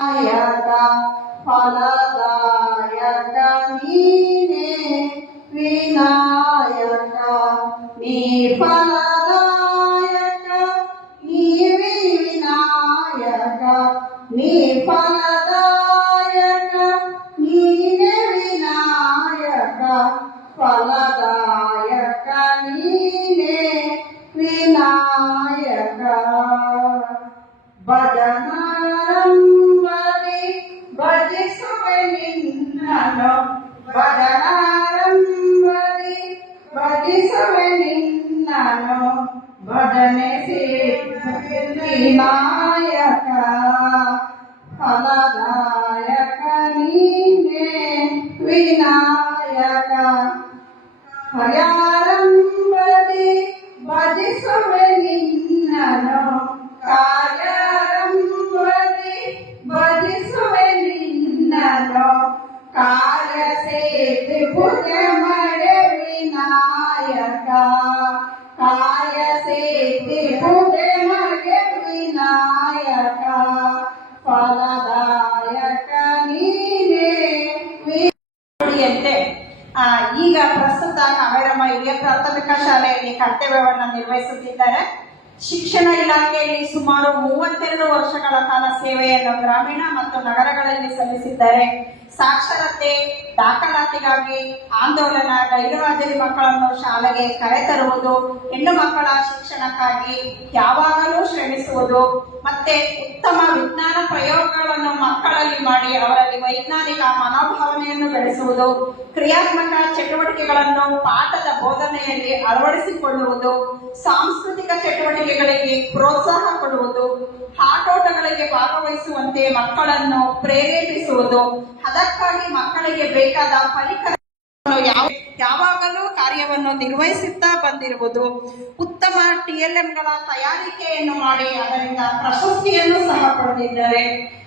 ನಾಯಕ ಫಲದಾಯಕ ನೀನೇ ವಿನಾಯಕ ನೀ ಫಲದಾಯಕ ನೀ ವಿನಾಯಕ ನೀ ಫಲದಾಯಕ ನೀನೇ ವಿನಾಯಕ ಫಲದಾಯಕ ನೀನೇ ವಿನಾಯಕ ಭಜನಾರಂಭದಿ ಭಜಿಸುವೆ ನಿನ್ನನು ಭಜನಾರಂಭದಿ ಭಜಿಸುವೆ ನಿನ್ನನು ಭಜನೆ ವಿನಾಯಕ ಫಲದಾಯಕ ನೀನೇ ವಿನಾಯಕ ಹಯಾರಂಭದಿ ಭಜಿಸುವೆ ನಿನ್ನನು ಕಾರ್ಯಾರಂಭದಿ ಭಜಿಸುವೆ ನಿನ್ನನು ಕಾರ್ಯ ಸೇತಿ ಭುಜ ಮರೆ ವಿನಾಯಕ ಕಾರ್ಯ ಸೇತಿ ಭುಜ ಮರೆ ವಿನಾಯಕ ಫಲದಾಯಕ ನೀನೇ ನುಡಿಯಂತೆ ಈಗ ಪ್ರಸ್ತುತ ಕಾವೇರಮ್ಮ ಹಿರಿಯ ಪ್ರಾಥಮಿಕ ಶಾಲೆಯಲ್ಲಿ ಕರ್ತವ್ಯವನ್ನು ನಿರ್ವಹಿಸುತ್ತಿದ್ದಾರೆ. ಶಿಕ್ಷಣ ಇಲಾಖೆಯಲ್ಲಿ ಸುಮಾರು 32 ವರ್ಷಗಳ ಕಾಲ ಸೇವೆಯನ್ನು ಗ್ರಾಮೀಣ ಮತ್ತು ನಗರಗಳಲ್ಲಿ ಸಲ್ಲಿಸಿದ್ದಾರೆ. ಸಾಕ್ಷರತೆ ದಾಖಲಾತಿಗಾಗಿ ಆಂದೋಲನ, ಗೈರುಹಾಜರಿ ಮಕ್ಕಳನ್ನು ಶಾಲೆಗೆ ಕರೆತರುವುದು, ಹೆಣ್ಣು ಮಕ್ಕಳ ಶಿಕ್ಷಣಕ್ಕಾಗಿ ಯಾವಾಗಲೂ ಶ್ರಮಿಸುವುದು, ಮತ್ತೆ ಉತ್ತಮ ವಿಜ್ಞಾನ ಪ್ರಯೋಗಗಳನ್ನು ಮಕ್ಕಳಲ್ಲಿ ಮಾಡಿ ಅವರಲ್ಲಿ ವೈಜ್ಞಾನಿಕ ಮನೋಭಾವನೆಯನ್ನು ಬೆಳೆಸುವುದು, ಕ್ರಿಯಾತ್ಮಕ ಚಟುವಟಿಕೆಗಳನ್ನು ಪಾಠದ ಬೋಧನೆಯಲ್ಲಿ ಅಳವಡಿಸಿಕೊಳ್ಳುವುದು, ಸಾಂಸ್ಕೃತಿಕ ಚಟುವಟಿಕೆಗಳಿಗೆ ಪ್ರೋತ್ಸಾಹ ಕೊಡುವುದು, ಆಟೋಟಗಳಿಗೆ ಭಾಗವಹಿಸುವಂತೆ ಮಕ್ಕಳನ್ನು ಪ್ರೇರೇಪಿಸುವುದು, ಅದಕ್ಕಾಗಿ ಮಕ್ಕಳಿಗೆ ಬೇಕಾದ ಪರಿಕರ ಯಾವಾಗಲೂ ಕಾರ್ಯವನ್ನು ನಿರ್ವಹಿಸುತ್ತಾ ಬಂದಿರುವುದು, ಉತ್ತಮ TLMಗಳ ತಯಾರಿಕೆಯನ್ನು ಮಾಡಿ ಅದರಿಂದ ಪ್ರಶಸ್ತಿಯನ್ನು ಸಹ ಪಡೆದಿದ್ದಾರೆ.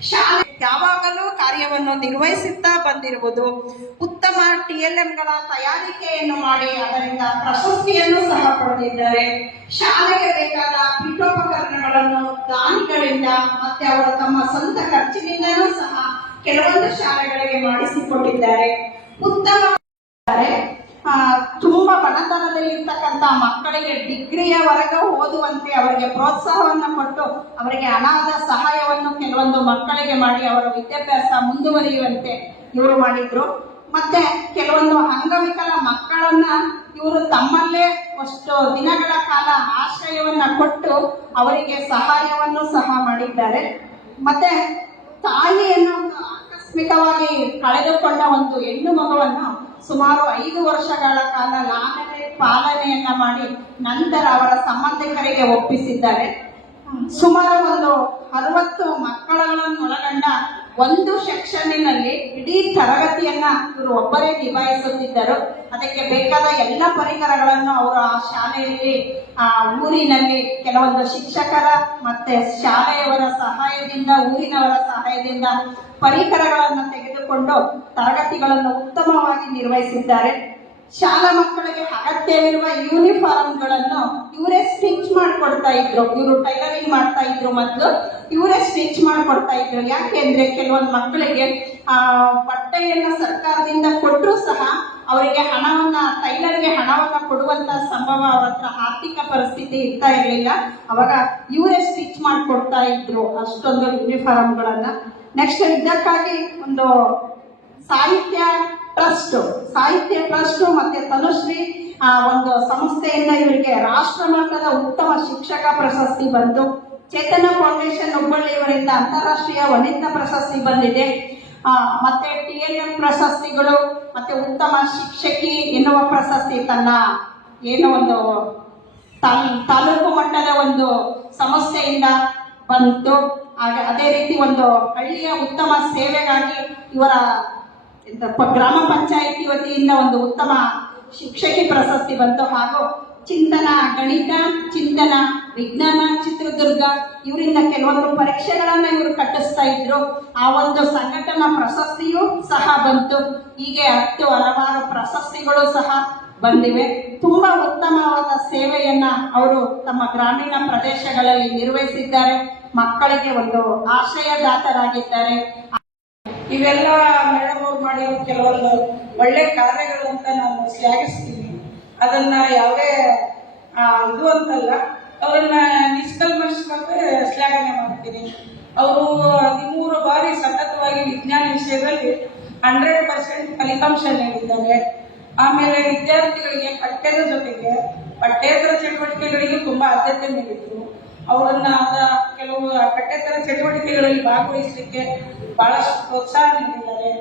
ಶಾಲೆ ಯಾವಾಗಲೂ ಕಾರ್ಯವನ್ನು ನಿರ್ವಹಿಸುತ್ತಾ ಬಂದಿರುವುದು, ಉತ್ತಮ TLMಗಳ ತಯಾರಿಕೆಯನ್ನು ಮಾಡಿ ಅದರಿಂದ ಪ್ರಶಸ್ತಿಯನ್ನು ಸಹ ಪಡೆದಿದ್ದಾರೆ. ಶಾಲೆಗೆ ಬೇಕಾದ ಪೀಠೋಪಕರಣಗಳನ್ನು ದಾನಿಗಳಿಂದ ಮತ್ತೆ ಅವರು ತಮ್ಮ ಸ್ವಂತ ಖರ್ಚಿನಿಂದಲೂ ಸಹ ಕೆಲವೊಂದು ಶಾಲೆಗಳಿಗೆ ಮಾಡಿಸಿಕೊಟ್ಟಿದ್ದಾರೆ. ಉತ್ತಮ ತುಂಬಾ ಬಡತನದಲ್ಲಿ ಇರ್ತಕ್ಕಂಥ ಮಕ್ಕಳಿಗೆ ಡಿಗ್ರಿಯವರೆಗೂ ಓದುವಂತೆ ಅವರಿಗೆ ಪ್ರೋತ್ಸಾಹವನ್ನು ಕೊಟ್ಟು ಅವರಿಗೆ ಹಣದ ಸಹಾಯವನ್ನು ಕೆಲವೊಂದು ಮಕ್ಕಳಿಗೆ ಮಾಡಿ ಅವರ ವಿದ್ಯಾಭ್ಯಾಸ ಮುಂದುವರಿಯುವಂತೆ ಇವರು ಮಾಡಿದ್ರು. ಮತ್ತೆ ಕೆಲವೊಂದು ಅಂಗವಿಕಲ ಮಕ್ಕಳನ್ನ ಇವರು ತಮ್ಮಲ್ಲೇ ಅಷ್ಟು ದಿನಗಳ ಕಾಲ ಆಶ್ರಯವನ್ನ ಕೊಟ್ಟು ಅವರಿಗೆ ಸಹಾಯವನ್ನು ಸಹ ಮಾಡಿದ್ದಾರೆ. ಮತ್ತೆ ತಾಯಿಯನ್ನು ಆಕಸ್ಮಿಕವಾಗಿ ಕಳೆದುಕೊಂಡ ಒಂದು ಹೆಣ್ಣು ಮಗುವನ್ನು ಸುಮಾರು 5 ವರ್ಷಗಳ ಕಾಲ ಲಾಲನೆ ಪಾಲನೆಯನ್ನ ಮಾಡಿ ನಂತರ ಅವರ ಸಂಬಂಧಿಕರಿಗೆ ಒಪ್ಪಿಸಿದ್ದಾರೆ. ಸುಮಾರು ಒಂದು 60 ಮಕ್ಕಳನ್ನು ಒಳಗೊಂಡ ಒಂದು ಸೆಕ್ಷನ್ನಿನಲ್ಲಿ ಇಡೀ ತರಗತಿಯನ್ನ ಇವರು ಒಬ್ಬರೇ ನಿಭಾಯಿಸುತ್ತಿದ್ದರು. ಅದಕ್ಕೆ ಬೇಕಾದ ಎಲ್ಲ ಪರಿಕರಗಳನ್ನು ಅವರು ಆ ಶಾಲೆಯಲ್ಲಿ ಊರಿನಲ್ಲಿ ಕೆಲವೊಂದು ಶಿಕ್ಷಕರ ಮತ್ತೆ ಶಾಲೆಯವರ ಸಹಾಯದಿಂದ ಊರಿನವರ ಸಹಾಯದಿಂದ ಪರಿಕರಗಳನ್ನು ತೆಗೆದುಕೊಂಡು ತರಗತಿಗಳನ್ನು ಉತ್ತಮವಾಗಿ ನಿರ್ವಹಿಸಿದ್ದಾರೆ. ಶಾಲಾ ಮಕ್ಕಳಿಗೆ ಅಗತ್ಯವಿರುವ ಯೂನಿಫಾರ್ಮ್ಗಳನ್ನು ಇವರೇ ಸ್ಟಿಚ್ ಮಾಡಿಕೊಡ್ತಾ ಇದ್ರು. ಇವರು ಟೈಲರಿಂಗ್ ಮಾಡ್ತಾ ಇದ್ರು ಮತ್ತು ಇವರೇ ಸ್ಟಿಚ್ ಮಾಡಿಕೊಡ್ತಾ ಇದ್ರು. ಯಾಕೆಂದ್ರೆ ಕೆಲವೊಂದು ಮಕ್ಕಳಿಗೆ ಬಟ್ಟೆಯನ್ನು ಸರ್ಕಾರದಿಂದ ಕೊಟ್ಟರು ಸಹ ಅವರಿಗೆ ಟೈಲರ್ಗೆ ಹಣವನ್ನ ಕೊಡುವಂತ ಸಂಭವ ಅವರ ಹತ್ರ ಆರ್ಥಿಕ ಪರಿಸ್ಥಿತಿ ಇರ್ತಾ ಇರಲಿಲ್ಲ. ಅವಾಗ ಇವರೇ ಸ್ಟಿಚ್ ಮಾಡಿಕೊಡ್ತಾ ಇದ್ರು ಅಷ್ಟೊಂದು ಯೂನಿಫಾರ್ಮ್ಗಳನ್ನ. ನೆಕ್ಸ್ಟ್ ಇದಕ್ಕಾಗಿ ಒಂದು ಸಾಹಿತ್ಯ ಟ್ರಸ್ಟ್ ಮತ್ತೆ ತನುಶ್ರೀ ಒಂದು ಸಂಸ್ಥೆಯಿಂದ ಇವರಿಗೆ ರಾಷ್ಟ್ರ ಮಟ್ಟದ ಉತ್ತಮ ಶಿಕ್ಷಕ ಪ್ರಶಸ್ತಿ ಬಂತು. ಚೇತನ ಫೌಂಡೇಶನ್ ಹುಬ್ಬಳ್ಳಿಯವರಿಂದ ಅಂತಾರಾಷ್ಟ್ರೀಯ ವನಿತಾ ಪ್ರಶಸ್ತಿ ಬಂದಿದೆ. ಮತ್ತೆ TLM ಪ್ರಶಸ್ತಿಗಳು ಮತ್ತೆ ಉತ್ತಮ ಶಿಕ್ಷಕಿ ಎನ್ನುವ ಪ್ರಶಸ್ತಿ ತನ್ನ ಒಂದು ತಾಲೂಕು ಮಟ್ಟದ ಒಂದು ಸಂಸ್ಥೆಯಿಂದ ಬಂತು. ಅದೇ ರೀತಿ ಒಂದು ಹಳ್ಳಿಯ ಉತ್ತಮ ಸೇವೆಗಾಗಿ ಇವರ ಗ್ರಾಮ ಪಂಚಾಯಿತಿ ವತಿಯಿಂದ ಒಂದು ಉತ್ತಮ ಶಿಕ್ಷಕಿ ಪ್ರಶಸ್ತಿ ಬಂತು. ಹಾಗೂ ಚಿಂತನ ಗಣಿತ, ಚಿಂತನ ವಿಜ್ಞಾನ ಚಿತ್ರದುರ್ಗ ಇವರಿಂದ ಕೆಲವೊಂದು ಪರೀಕ್ಷೆಗಳನ್ನ ಇವರು ಕಟ್ಟಿಸ್ತಾ ಇದ್ರು. ಆ ಒಂದು ಸಂಘಟನಾ ಪ್ರಶಸ್ತಿಯೂ ಸಹ ಬಂತು. ಹೀಗೆ ಹಲವಾರು ಪ್ರಶಸ್ತಿಗಳು ಸಹ ಬಂದಿವೆ. ತುಂಬಾ ಉತ್ತಮವಾದ ಸೇವೆಯನ್ನ ಅವರು ತಮ್ಮ ಗ್ರಾಮೀಣ ಪ್ರದೇಶಗಳಲ್ಲಿ ನಿರ್ವಹಿಸಿದ್ದಾರೆ. ಮಕ್ಕಳಿಗೆ ಒಂದು ಆಶ್ರಯದಾತರಾಗಿದ್ದಾರೆ. ಇವೆಲ್ಲ ಮೇಡಮ್ ಅವ್ರು ಮಾಡಿರೋ ಕೆಲವೊಂದು ಒಳ್ಳೆ ಕಾರ್ಯಗಳು ಅಂತ ನಾನು ಶ್ಲಾಘಿಸ್ತೀನಿ. ಅದನ್ನ ಯಾವುದೇ ಇದು ಅಂತಲ್ಲ, ಅವರನ್ನ ನಿಷ್ಕಲ್ಮಶವಾಗಿ ಶ್ಲಾಘನೆ ಮಾಡ್ತೀನಿ. ಅವರು 13 ಬಾರಿ ಸತತವಾಗಿ ವಿಜ್ಞಾನ ವಿಷಯದಲ್ಲಿ 100% ಫಲಿತಾಂಶ ನೀಡಿದ್ದಾರೆ. ಆಮೇಲೆ ವಿದ್ಯಾರ್ಥಿಗಳಿಗೆ ಪಠ್ಯದ ಜೊತೆಗೆ ಪಠ್ಯೇತರ ಚಟುವಟಿಕೆಗಳಿಗೆ ತುಂಬಾ ಆದ್ಯತೆ ನೀಡಿದ್ರು. ಅವರನ್ನ ಕೆಲವು ಪಠ್ಯೇತರ ಚಟುವಟಿಕೆಗಳಲ್ಲಿ ಭಾಗವಹಿಸಲಿಕ್ಕೆ ಬಹಳಷ್ಟು ಪ್ರೋತ್ಸಾಹ ನೀಡಿದ್ದಾರೆ.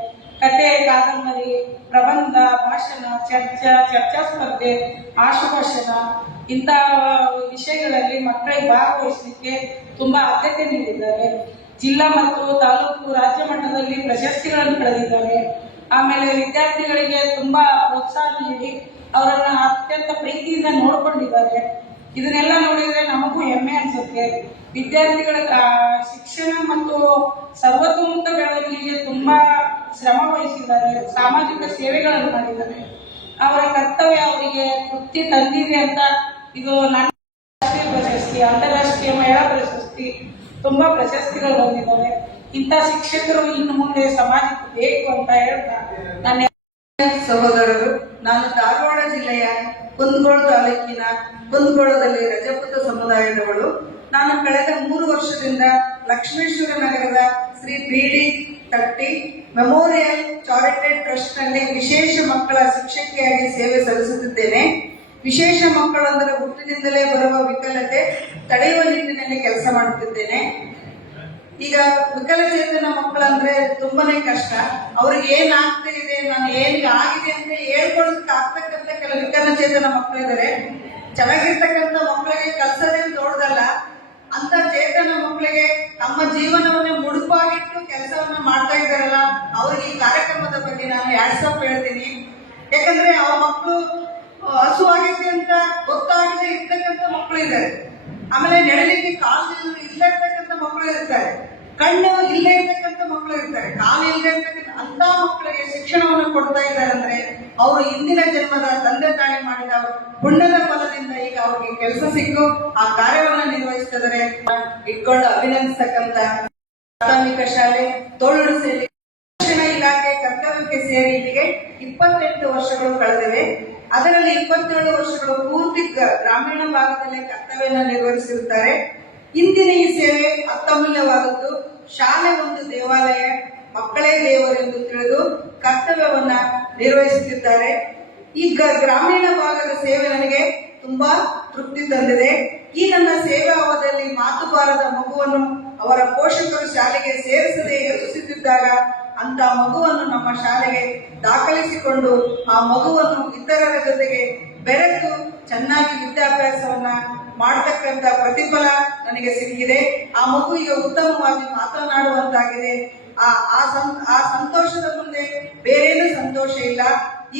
ಕತೆ, ಕಾದಂಬರಿ, ಪ್ರಬಂಧ, ಭಾಷಣ, ಚರ್ಚಾ ಸ್ಪರ್ಧೆ, ಆಶುಭಾಷಣ ಇಂಥ ವಿಷಯಗಳಲ್ಲಿ ಮಕ್ಕಳಿಗೆ ಭಾಗವಹಿಸಲಿಕ್ಕೆ ತುಂಬಾ ಆದ್ಯತೆ ನೀಡಿದ್ದಾರೆ. ಜಿಲ್ಲಾ ಮತ್ತು ತಾಲೂಕು, ರಾಜ್ಯ ಮಟ್ಟದಲ್ಲಿ ಪ್ರಶಸ್ತಿಗಳನ್ನು ಪಡೆದಿದ್ದಾರೆ. ಆಮೇಲೆ ವಿದ್ಯಾರ್ಥಿಗಳಿಗೆ ತುಂಬಾ ಪ್ರೋತ್ಸಾಹ ನೀಡಿ ಅವರನ್ನ ಅತ್ಯಂತ ಪ್ರೀತಿಯಿಂದ ನೋಡ್ಕೊಂಡಿದ್ದಾರೆ. ಇದನ್ನೆಲ್ಲ ನೋಡಿದ್ರೆ ನಮಗೂ ಹೆಮ್ಮೆ ಅನ್ಸುತ್ತೆ. ವಿದ್ಯಾರ್ಥಿಗಳ ಶಿಕ್ಷಣ ಮತ್ತು ಸರ್ವತೋಮುಖ ಬೆಳವಣಿಗೆಗೆ ತುಂಬಾ ಶ್ರಮ ವಹಿಸಿದ್ದಾರೆ, ಸಾಮಾಜಿಕ ಸೇವೆಗಳನ್ನು ಮಾಡಿದ್ದಾರೆ. ಅವರ ಕರ್ತವ್ಯ ಅವರಿಗೆ ತೃಪ್ತಿ ತಂದಿದೆ ಅಂತ ಇದು ನನ್ನ ರಾಷ್ಟ್ರೀಯ ಪ್ರಶಸ್ತಿ, ಅಂತಾರಾಷ್ಟ್ರೀಯ ಮಹಿಳಾ ಪ್ರಶಸ್ತಿ, ತುಂಬಾ ಪ್ರಶಸ್ತಿಗಳು ಬಂದಿದ್ದಾರೆ. ಇಂಥ ಶಿಕ್ಷಕರು ಇನ್ನು ಮುಂದೆ ಸಮಾಜಕ್ಕೆ ಬೇಕು ಅಂತ ಹೇಳ್ತಾ ನನ್ನ ಸಹೋದರರು, ನಾನು ಧಾರವಾಡ ಜಿಲ್ಲೆಯ ಕುಂದಗೋಳ ತಾಲೂಕಿನ ಕುಂದಗೋಳದಲ್ಲಿ ರಜಪೂತ ಸಮುದಾಯದವಳು. ನಾನು ಕಳೆದ 3 ವರ್ಷದಿಂದ ಲಕ್ಷ್ಮೇಶ್ವರ ನಗರದ ಶ್ರೀ ಬಿ.ಡಿ. ತಟ್ಟಿ ಮೆಮೋರಿಯಲ್ ಚಾರಿಟೇಬಲ್ ಟ್ರಸ್ಟ್ ನಲ್ಲಿ ವಿಶೇಷ ಮಕ್ಕಳ ಶಿಕ್ಷಕಿಯಾಗಿ ಸೇವೆ ಸಲ್ಲಿಸುತ್ತಿದ್ದೇನೆ. ವಿಶೇಷ ಮಕ್ಕಳು ಅಂದರೆ ಹುಟ್ಟಿನಿಂದಲೇ ಬರುವ ವಿಕಲತೆ ತಡೆಯುವ ನಿಟ್ಟಿನಲ್ಲಿ ಕೆಲಸ ಮಾಡುತ್ತಿದ್ದೇನೆ. ಈಗ ವಿಕಲಚೇತನ ಮಕ್ಕಳಂದ್ರೆ ತುಂಬಾನೇ ಕಷ್ಟ. ಅವ್ರಿಗೆ ಏನಾಗ್ತಾ ಇದೆ, ನಾನು ಏನಿಗೆ ಆಗಿದೆ ಅಂತ ಹೇಳ್ಕೊಳ್ಳೋದಕ್ಕೆ ಆಗ್ತಕ್ಕಂಥ ಕೆಲವು ವಿಕಲಚೇತನ ಮಕ್ಕಳಿದ್ದಾರೆ. ಚೆನ್ನಾಗಿರ್ತಕ್ಕಂಥ ಮಕ್ಕಳಿಗೆ ಕಲ್ಸೋದೇ ದೊಡ್ಡದಲ್ಲ. ಅಂತ ಚೇತನ ಮಕ್ಕಳಿಗೆ ತಮ್ಮ ಜೀವನವನ್ನೇ ಮುಡುಪಾಗಿಟ್ಟು ಕೆಲಸವನ್ನ ಮಾಡ್ತಾ ಇದ್ದಾರಲ್ಲ, ಅವ್ರಿಗೆ ಈ ಕಾರ್ಯಕ್ರಮದ ಬಗ್ಗೆ ನಾನು ಹ್ಯಾಟ್ಸಪ್ ಹೇಳ್ತೀನಿ. ಯಾಕಂದ್ರೆ ಆ ಮಕ್ಕಳು ಹಸುವಾಗೈತಿ ಅಂತ ಗೊತ್ತಾಗದೆ ಇರ್ತಕ್ಕಂಥ ಮಕ್ಕಳು ಇದ್ದಾರೆ. ಆಮೇಲೆ ನೆಡಲಿಕ್ಕೆ ಕಾಲು ಇಲ್ಲೇ ಇರ್ತಕ್ಕಂಥ ಮಕ್ಕಳು ಇರ್ತಾರೆ, ಕಣ್ಣು ಇಲ್ಲೇ ಇರ್ತಕ್ಕಂಥ ಮಕ್ಕಳು ಇರ್ತಾರೆ, ಕಾಲು ಇಲ್ಲದೆ ಇರ್ತಕ್ಕಂಥ ಅಂತ ಮಕ್ಕಳಿಗೆ ಶಿಕ್ಷಣವನ್ನು ಕೊಡ್ತಾ ಇದ್ದಾರೆ ಅಂದ್ರೆ ಅವರು ಹಿಂದಿನ ಜನ್ಮದ ತಂದೆ ತಾಯಿ ಮಾಡಿದ ಪುಣ್ಯದ ಫಲದಿಂದ ಈಗ ಅವ್ರಿಗೆ ಕೆಲಸ ಸಿಕ್ಕು ಆ ಕಾರ್ಯವನ್ನ ನಿರ್ವಹಿಸ್ತಿದ್ದಾರೆ. ಇಟ್ಕೊಂಡು ಅಭಿನಂದಿಸತಕ್ಕಂಥ ಪ್ರಾಥಮಿಕ ಶಾಲೆ ತೋಳೂರು ಸೇರಿ ಶಿಕ್ಷಣ ಇಲಾಖೆ ಕರ್ತವ್ಯಕ್ಕೆ ಸೇರಿ ಇಲ್ಲಿಗೆ 28 ವರ್ಷಗಳು ಕಳೆದಿವೆ. ಅದರಲ್ಲಿ 27 ವರ್ಷಗಳು ಪೂರ್ತಿ ಗ್ರಾಮೀಣ ಭಾಗದಲ್ಲೇ ಕರ್ತವ್ಯನ ನಿರ್ವಹಿಸಿರುತ್ತಾರೆ. ಇಂದಿನ ಈ ಸೇವೆ ಅತ್ಯಮೂಲ್ಯವಾದದ್ದು. ಶಾಲೆ ಒಂದು ದೇವಾಲಯ, ಮಕ್ಕಳೇ ದೇವರೆಂದು ತಿಳಿದು ಕರ್ತವ್ಯವನ್ನ ನಿರ್ವಹಿಸುತ್ತಿದ್ದಾರೆ. ಈಗ ಗ್ರಾಮೀಣ ಭಾಗದ ಸೇವೆ ನನಗೆ ತುಂಬಾ ತೃಪ್ತಿ ತಂದಿದೆ. ಈ ನನ್ನ ಸೇವೆ ಅವಧಿಯಲ್ಲಿ ಮಾತು ಬಾರದ ಮಗುವನ್ನು ಅವರ ಪೋಷಕರು ಶಾಲೆಗೆ ಸೇರಿಸದೆ ಯೋಚಿಸುತ್ತಿದ್ದಾಗ ಅಂತ ಮಗುವನ್ನು ನಮ್ಮ ಶಾಲೆಗೆ ದಾಖಲಿಸಿಕೊಂಡು ಆ ಮಗುವನ್ನು ಇತರರ ಜೊತೆಗೆ ಬೆರೆತು ಚೆನ್ನಾಗಿ ವಿದ್ಯಾಭ್ಯಾಸವನ್ನ ಮಾಡತಕ್ಕಂತ ಪ್ರತಿಫಲ ನನಗೆ ಸಿಕ್ಕಿದೆ. ಆ ಮಗು ಈಗ ಉತ್ತಮವಾಗಿ ಮಾತನಾಡುವಂತಾಗಿದೆ. ಆ ಸಂತೋಷದ ಮುಂದೆ ಬೇರೇನು ಸಂತೋಷ ಇಲ್ಲ.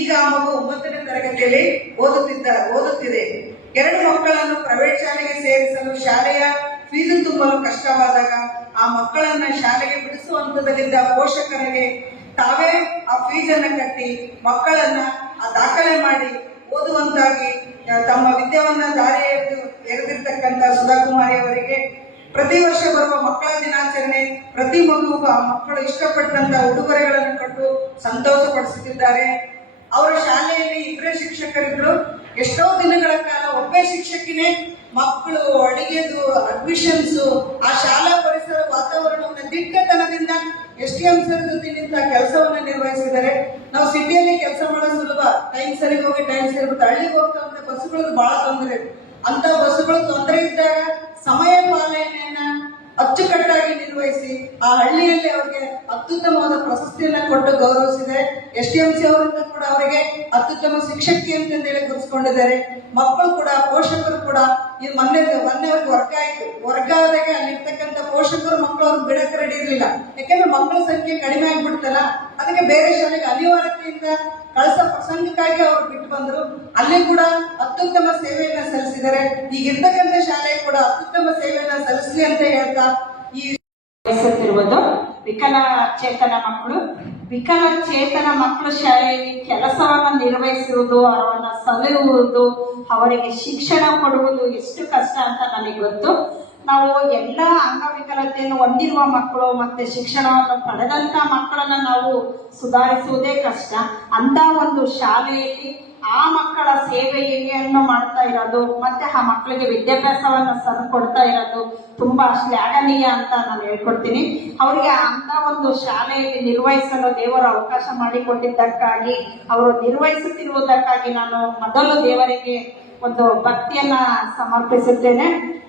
ಈಗ ಆ ಮಗು 9ನೇ ತರಗತಿಯಲ್ಲಿ ಓದುತ್ತಿದೆ. 2 ಮಕ್ಕಳನ್ನು ಪ್ರೈವೇಟ್ ಶಾಲೆಗೆ ಸೇರಿಸಲು ಶಾಲೆಯ ಫೀಸು ತುಂಬಲು ಕಷ್ಟವಾದಾಗ ಆ ಮಕ್ಕಳನ್ನ ಶಾಲೆಗೆ ಬಿಡಿಸುವ ಹಂತದಲ್ಲಿದ್ದ ಪೋಷಕರಿಗೆ ತಾವೇ ಆ ಫೀಸನ್ನ ಕಟ್ಟಿ ಮಕ್ಕಳನ್ನ ದಾಖಲೆ ಮಾಡಿ ಓದುವಂತಾಗಿ ತಮ್ಮ ವಿದ್ಯಾವನ್ನ ದಾರಿ ಎರೆದಿರ್ತಕ್ಕಂಥ ಸುಧಾಕುಮಾರಿ ಅವರಿಗೆ ಪ್ರತಿ ವರ್ಷ ಬರುವ ಮಕ್ಕಳ ದಿನಾಚರಣೆ ಪ್ರತಿ ಮಗುವಿಗೂ ಆ ಮಕ್ಕಳು ಇಷ್ಟಪಟ್ಟಂತ ಉಡುಗೊರೆಗಳನ್ನು ಕೊಟ್ಟು ಸಂತೋಷ ಪಡಿಸುತ್ತಿದ್ದಾರೆ. ಅವರ ಶಾಲೆಯಲ್ಲಿ 2 ಶಿಕ್ಷಕರಿದ್ರು. ಎಷ್ಟೋ ದಿನಗಳ ಕಾಲ ಒಬ್ಬೇ ಶಿಕ್ಷಕಿನೇ ಮಕ್ಕಳು ಅಡಿಗೆದು ಅಡ್ಮಿಷನ್ಸ್ ಆ ಶಾಲಾ ಪರಿಸರ ವಾತಾವರಣವನ್ನು ದಿಟ್ಟತನದಿಂದ STM ಸರ್ ಜೊತೆ ನಿಂತ ಕೆಲಸವನ್ನ ನಿರ್ವಹಿಸಿದ್ದಾರೆ. ನಾವು ಸಿಟಿಯಲ್ಲಿ ಕೆಲಸ ಮಾಡೋದು ಸುಲಭ, ಟೈಮ್ ಸರಿಗೆ ಹೋಗಿ ಟೈಮ್ ಸರಿ ಬರುತ್ತೆ. ಹಳ್ಳಿಗೆ ಹೋಗ್ತಂತ ಬಸ್ಸುಗಳು ಬಹಳ ತೊಂದರೆ. ಅಂತ ಬಸ್ಸುಗಳು ತೊಂದರೆ ಇದ್ದಾಗ ಸಮಯ ಪಾಲನೆಯನ್ನ ಅಚ್ಚುಕಟ್ಟಾಗಿ ನಿರ್ವಹಿಸಿ ಆ ಹಳ್ಳಿಯಲ್ಲಿ ಅವರಿಗೆ ಅತ್ಯುತ್ತಮವಾದ ಪ್ರಶಸ್ತಿಯನ್ನ ಕೊಟ್ಟು ಗೌರವಿಸಿದೆ. STMC ಅವರಿಂದ ಕೂಡ ಅವರಿಗೆ ಅತ್ಯುತ್ತಮ ಶಿಕ್ಷಕಿ ಅಂತಂದೇಳಿ ಗುರುತಿಸಿಕೊಂಡಿದ್ದಾರೆ. ಮಕ್ಕಳು ಕೂಡ ಪೋಷಕರು ಕೂಡ ಈ ಮೊನ್ನೆ ಅವ್ರಿಗೆ ವರ್ಗ ಆದಾಗ ಅಲ್ಲಿರ್ತಕ್ಕಂಥ ಪೋಷಕರು ಮಕ್ಕಳು ಅವ್ರಿಗೆ ಬಿಡಕ್ಕೆ ರೆಡಿ ಇರಲಿಲ್ಲ. ಯಾಕೆಂದ್ರೆ ಮಕ್ಕಳ ಸಂಖ್ಯೆ ಕಡಿಮೆ ಆಗಿಬಿಡ್ತಲ್ಲ, ಅದಕ್ಕೆ ಬೇರೆ ಶಾಲೆಗೆ ಅನಿವಾರ್ಯತೆಯಿಂದ ಕಳಸ ಪ್ರಸಂಗಕ್ಕಾಗಿ ಅವರು ಬಿಟ್ಟು ಬಂದರು. ಅಲ್ಲಿ ಕೂಡ ಅತ್ಯುತ್ತಮ ಸೇವೆಯನ್ನ ಸಲ್ಲಿಸಿದ್ದಾರೆ. ಈಗ ಇರ್ತಕ್ಕಂಥ ಶಾಲೆ ಕೂಡ ಅತ್ಯುತ್ತಮ ಸೇವೆಯನ್ನ ಸಲ್ಲಿಸಲಿ ಅಂತ ಹೇಳ್ತಾ ಈ ವಿಕಲಚೇತನ ಮಕ್ಕಳು ಶಾಲೆಯಲ್ಲಿ ಕೆಲಸವನ್ನ ನಿರ್ವಹಿಸುವುದು, ಅವರನ್ನ ಸಲಹುವುದು, ಅವರಿಗೆ ಶಿಕ್ಷಣ ಕೊಡುವುದು ಎಷ್ಟು ಕಷ್ಟ ಅಂತ ನನಗೆ ಗೊತ್ತು. ನಾವು ಎಲ್ಲ ಅಂಗವಿಕಲತೆಯನ್ನು ಹೊಂದಿರುವ ಮಕ್ಕಳು ಮತ್ತೆ ಶಿಕ್ಷಣವನ್ನು ಪಡೆದಂತ ಮಕ್ಕಳನ್ನ ನಾವು ಸುಧಾರಿಸುವುದೇ ಕಷ್ಟ. ಅಂತ ಒಂದು ಶಾಲೆಯಲ್ಲಿ ಆ ಮಕ್ಕಳ ಸೇವೆಯನ್ನು ಮಾಡ್ತಾ ಇರೋದು ಮತ್ತೆ ಆ ಮಕ್ಕಳಿಗೆ ವಿದ್ಯಾಭ್ಯಾಸವನ್ನು ಕೊಡ್ತಾ ಇರೋದು ತುಂಬಾ ಶ್ಲಾಘನೀಯ ಅಂತ ನಾನು ಹೇಳ್ಕೊಡ್ತೀನಿ. ಅವರಿಗೆ ಅಂತ ಒಂದು ಶಾಲೆಯಲ್ಲಿ ನಿರ್ವಹಿಸಲು ದೇವರು ಅವಕಾಶ ಮಾಡಿಕೊಟ್ಟಿದ್ದಕ್ಕಾಗಿ, ಅವರು ನಿರ್ವಹಿಸುತ್ತಿರುವುದಕ್ಕಾಗಿ ನಾನು ಮೊದಲು ದೇವರಿಗೆ ಒಂದು ಭಕ್ತಿಯನ್ನ ಸಮರ್ಪಿಸುತ್ತೇನೆ.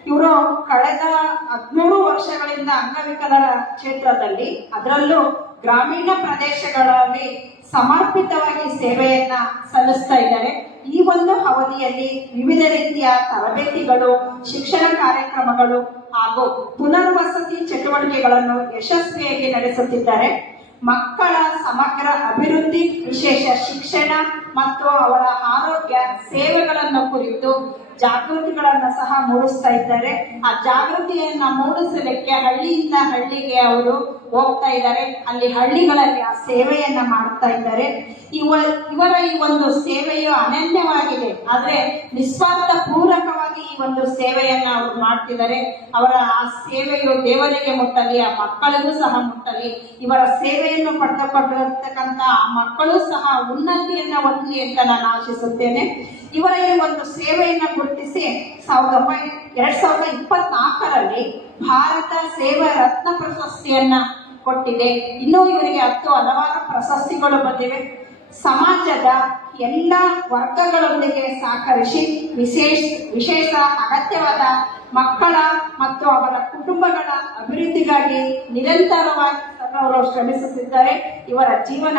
ಇವರು ಕಳೆದ 13 ವರ್ಷಗಳಿಂದ ಅಂಗವಿಕಲರ ಕ್ಷೇತ್ರದಲ್ಲಿ, ಅದರಲ್ಲೂ ಗ್ರಾಮೀಣ ಪ್ರದೇಶಗಳಲ್ಲಿ ಸಮರ್ಪಿತವಾಗಿ ಸೇವೆಯನ್ನ ಸಲ್ಲಿಸ್ತಾ ಇದ್ದಾರೆ. ಈ ಒಂದು ಅವಧಿಯಲ್ಲಿ ವಿವಿಧ ರೀತಿಯ ತರಬೇತಿಗಳು, ಶಿಕ್ಷಣ ಕಾರ್ಯಕ್ರಮಗಳು ಹಾಗೂ ಪುನರ್ವಸತಿ ಚಟುವಟಿಕೆಗಳನ್ನು ಯಶಸ್ವಿಯಾಗಿ ನಡೆಸುತ್ತಿದ್ದಾರೆ. ಮಕ್ಕಳ ಸಮಗ್ರ ಅಭಿವೃದ್ಧಿ, ವಿಶೇಷ ಶಿಕ್ಷಣ ಮತ್ತು ಅವರ ಆರೋಗ್ಯ ಸೇವೆಗಳನ್ನು ಕುರಿತು ಜಾಗೃತಿಗಳನ್ನು ಸಹ ಮೂಡಿಸ್ತಾ ಇದ್ದಾರೆ. ಆ ಜಾಗೃತಿಯನ್ನ ಮೂಡಿಸಲಿಕ್ಕೆ ಹಳ್ಳಿಯಿಂದ ಹಳ್ಳಿಗೆ ಅವರು ಹೋಗ್ತಾ ಇದ್ದಾರೆ. ಅಲ್ಲಿ ಹಳ್ಳಿಗಳಲ್ಲಿ ಆ ಸೇವೆಯನ್ನ ಮಾಡ್ತಾ ಇದ್ದಾರೆ. ಇವರ ಈ ಒಂದು ಸೇವೆಯು ಅನನ್ಯವಾಗಿದೆ, ಆದ್ರೆ ನಿಸ್ವಾರ್ಥ ಪೂರಕವಾಗಿ ಈ ಒಂದು ಸೇವೆಯನ್ನ ಅವರು ಮಾಡ್ತಿದ್ದಾರೆ. ಅವರ ಆ ಸೇವೆಯು ದೇವರಿಗೆ ಮುಟ್ಟಲಿ, ಆ ಮಕ್ಕಳಿಗೂ ಸಹ ಮುಟ್ಟಲಿ. ಇವರ ಸೇವೆಯನ್ನು ಪಡೆದುಕೊಂಡಿರತಕ್ಕಂತ ಆ ಮಕ್ಕಳು ಸಹ ಉನ್ನತಿಯನ್ನ ಹೊಂದಲಿ ಅಂತ ನಾನು ಆಶಿಸುತ್ತೇನೆ. ಇವರ ಈ ಒಂದು ಸೇವೆಯನ್ನ ಗುರುತಿಸಿ 2024ರಲ್ಲಿ ಭಾರತ ಸೇವಾ ರತ್ನ ಪ್ರಶಸ್ತಿಯನ್ನ ಕೊಟ್ಟಿದೆ. ಇನ್ನೂ ಇವರಿಗೆ ಹಲವಾರು ಪ್ರಶಸ್ತಿಗಳು ಬಂದಿವೆ. ಸಮಾಜದ ಎಲ್ಲ ವರ್ಗಗಳೊಂದಿಗೆ ಸಹಕರಿಸಿ ವಿಶೇಷ ಅಗತ್ಯವಾದ ಮಕ್ಕಳ ಮತ್ತು ಅವರ ಕುಟುಂಬಗಳ ಅಭಿವೃದ್ಧಿಗಾಗಿ ನಿರಂತರವಾಗಿ ಅವರು ಶ್ರಮಿಸುತ್ತಿದ್ದಾರೆ. ಅವರ ಜೀವನ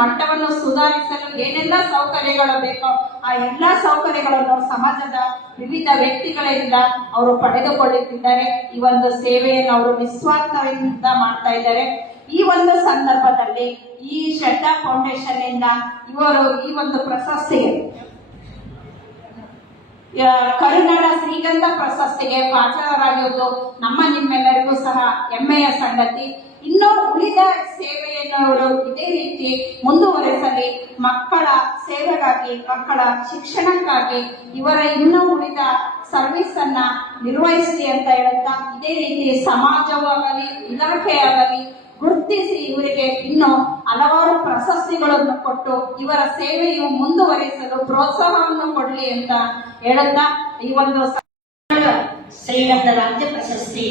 ಮಟ್ಟವನ್ನು ಸುಧಾರಿಸಲು ಏನೆಲ್ಲ ಸೌಕರ್ಯಗಳು ಬೇಕೋ ಆ ಎಲ್ಲ ಸೌಕರ್ಯಗಳನ್ನು ಸಮಾಜದ ವಿವಿಧ ವ್ಯಕ್ತಿಗಳಿಂದ ಅವರು ಪಡೆದುಕೊಳ್ಳುತ್ತಿದ್ದಾರೆ. ಈ ಒಂದು ಸೇವೆಯನ್ನು ಅವರು ನಿಸ್ವಾರ್ಥದಿಂದ ಮಾಡ್ತಾ ಇದ್ದಾರೆ. ಈ ಒಂದು ಸಂದರ್ಭದಲ್ಲಿ ಈ ಶ್ರದ್ಧಾ ಫೌಂಡೇಶನ್ ಇಂದ ಇವರು ಈ ಒಂದು ಪ್ರಶಸ್ತಿಗೆ, ಕರುನಾಡ ಶ್ರೀಗಂಧ ಪ್ರಶಸ್ತಿಗೆ ಪಾತ್ರರಾಗಿರುವುದು ನಿಮ್ಮೆಲ್ಲರಿಗೂ ಸಹ ಹೆಮ್ಮೆಯ ಸಂಗತಿ. ಇನ್ನೂ ಉಳಿದ ಸೇವೆಯನ್ನು ಅವರು ಇದೇ ರೀತಿ ಮುಂದುವರೆಸಲಿ. ಮಕ್ಕಳ ಸೇವೆಗಾಗಿ, ಮಕ್ಕಳ ಶಿಕ್ಷಣಕ್ಕಾಗಿ ಇವರ ಇನ್ನೂ ಉಳಿದ ಸರ್ವಿಸ್ ಅನ್ನ ನಿರ್ವಹಿಸಲಿ ಅಂತ ಹೇಳುತ್ತಾ, ಇದೇ ರೀತಿ ಸಮಾಜವಾಗಲಿ ಇಲಾಖೆಯಾಗಲಿ ಗುರುತಿಸಿ ಇವರಿಗೆ ಇನ್ನೂ ಹಲವಾರು ಪ್ರಶಸ್ತಿಗಳನ್ನು ಕೊಟ್ಟು ಇವರ ಸೇವೆಯು ಮುಂದುವರಿಸಲು ಪ್ರೋತ್ಸಾಹವನ್ನು ಕೊಡಲಿ ಅಂತ ಹೇಳುತ್ತಾ, ಈ ಒಂದು ಶ್ರೀಗಂಧ ರಾಜ್ಯ ಪ್ರಶಸ್ತಿ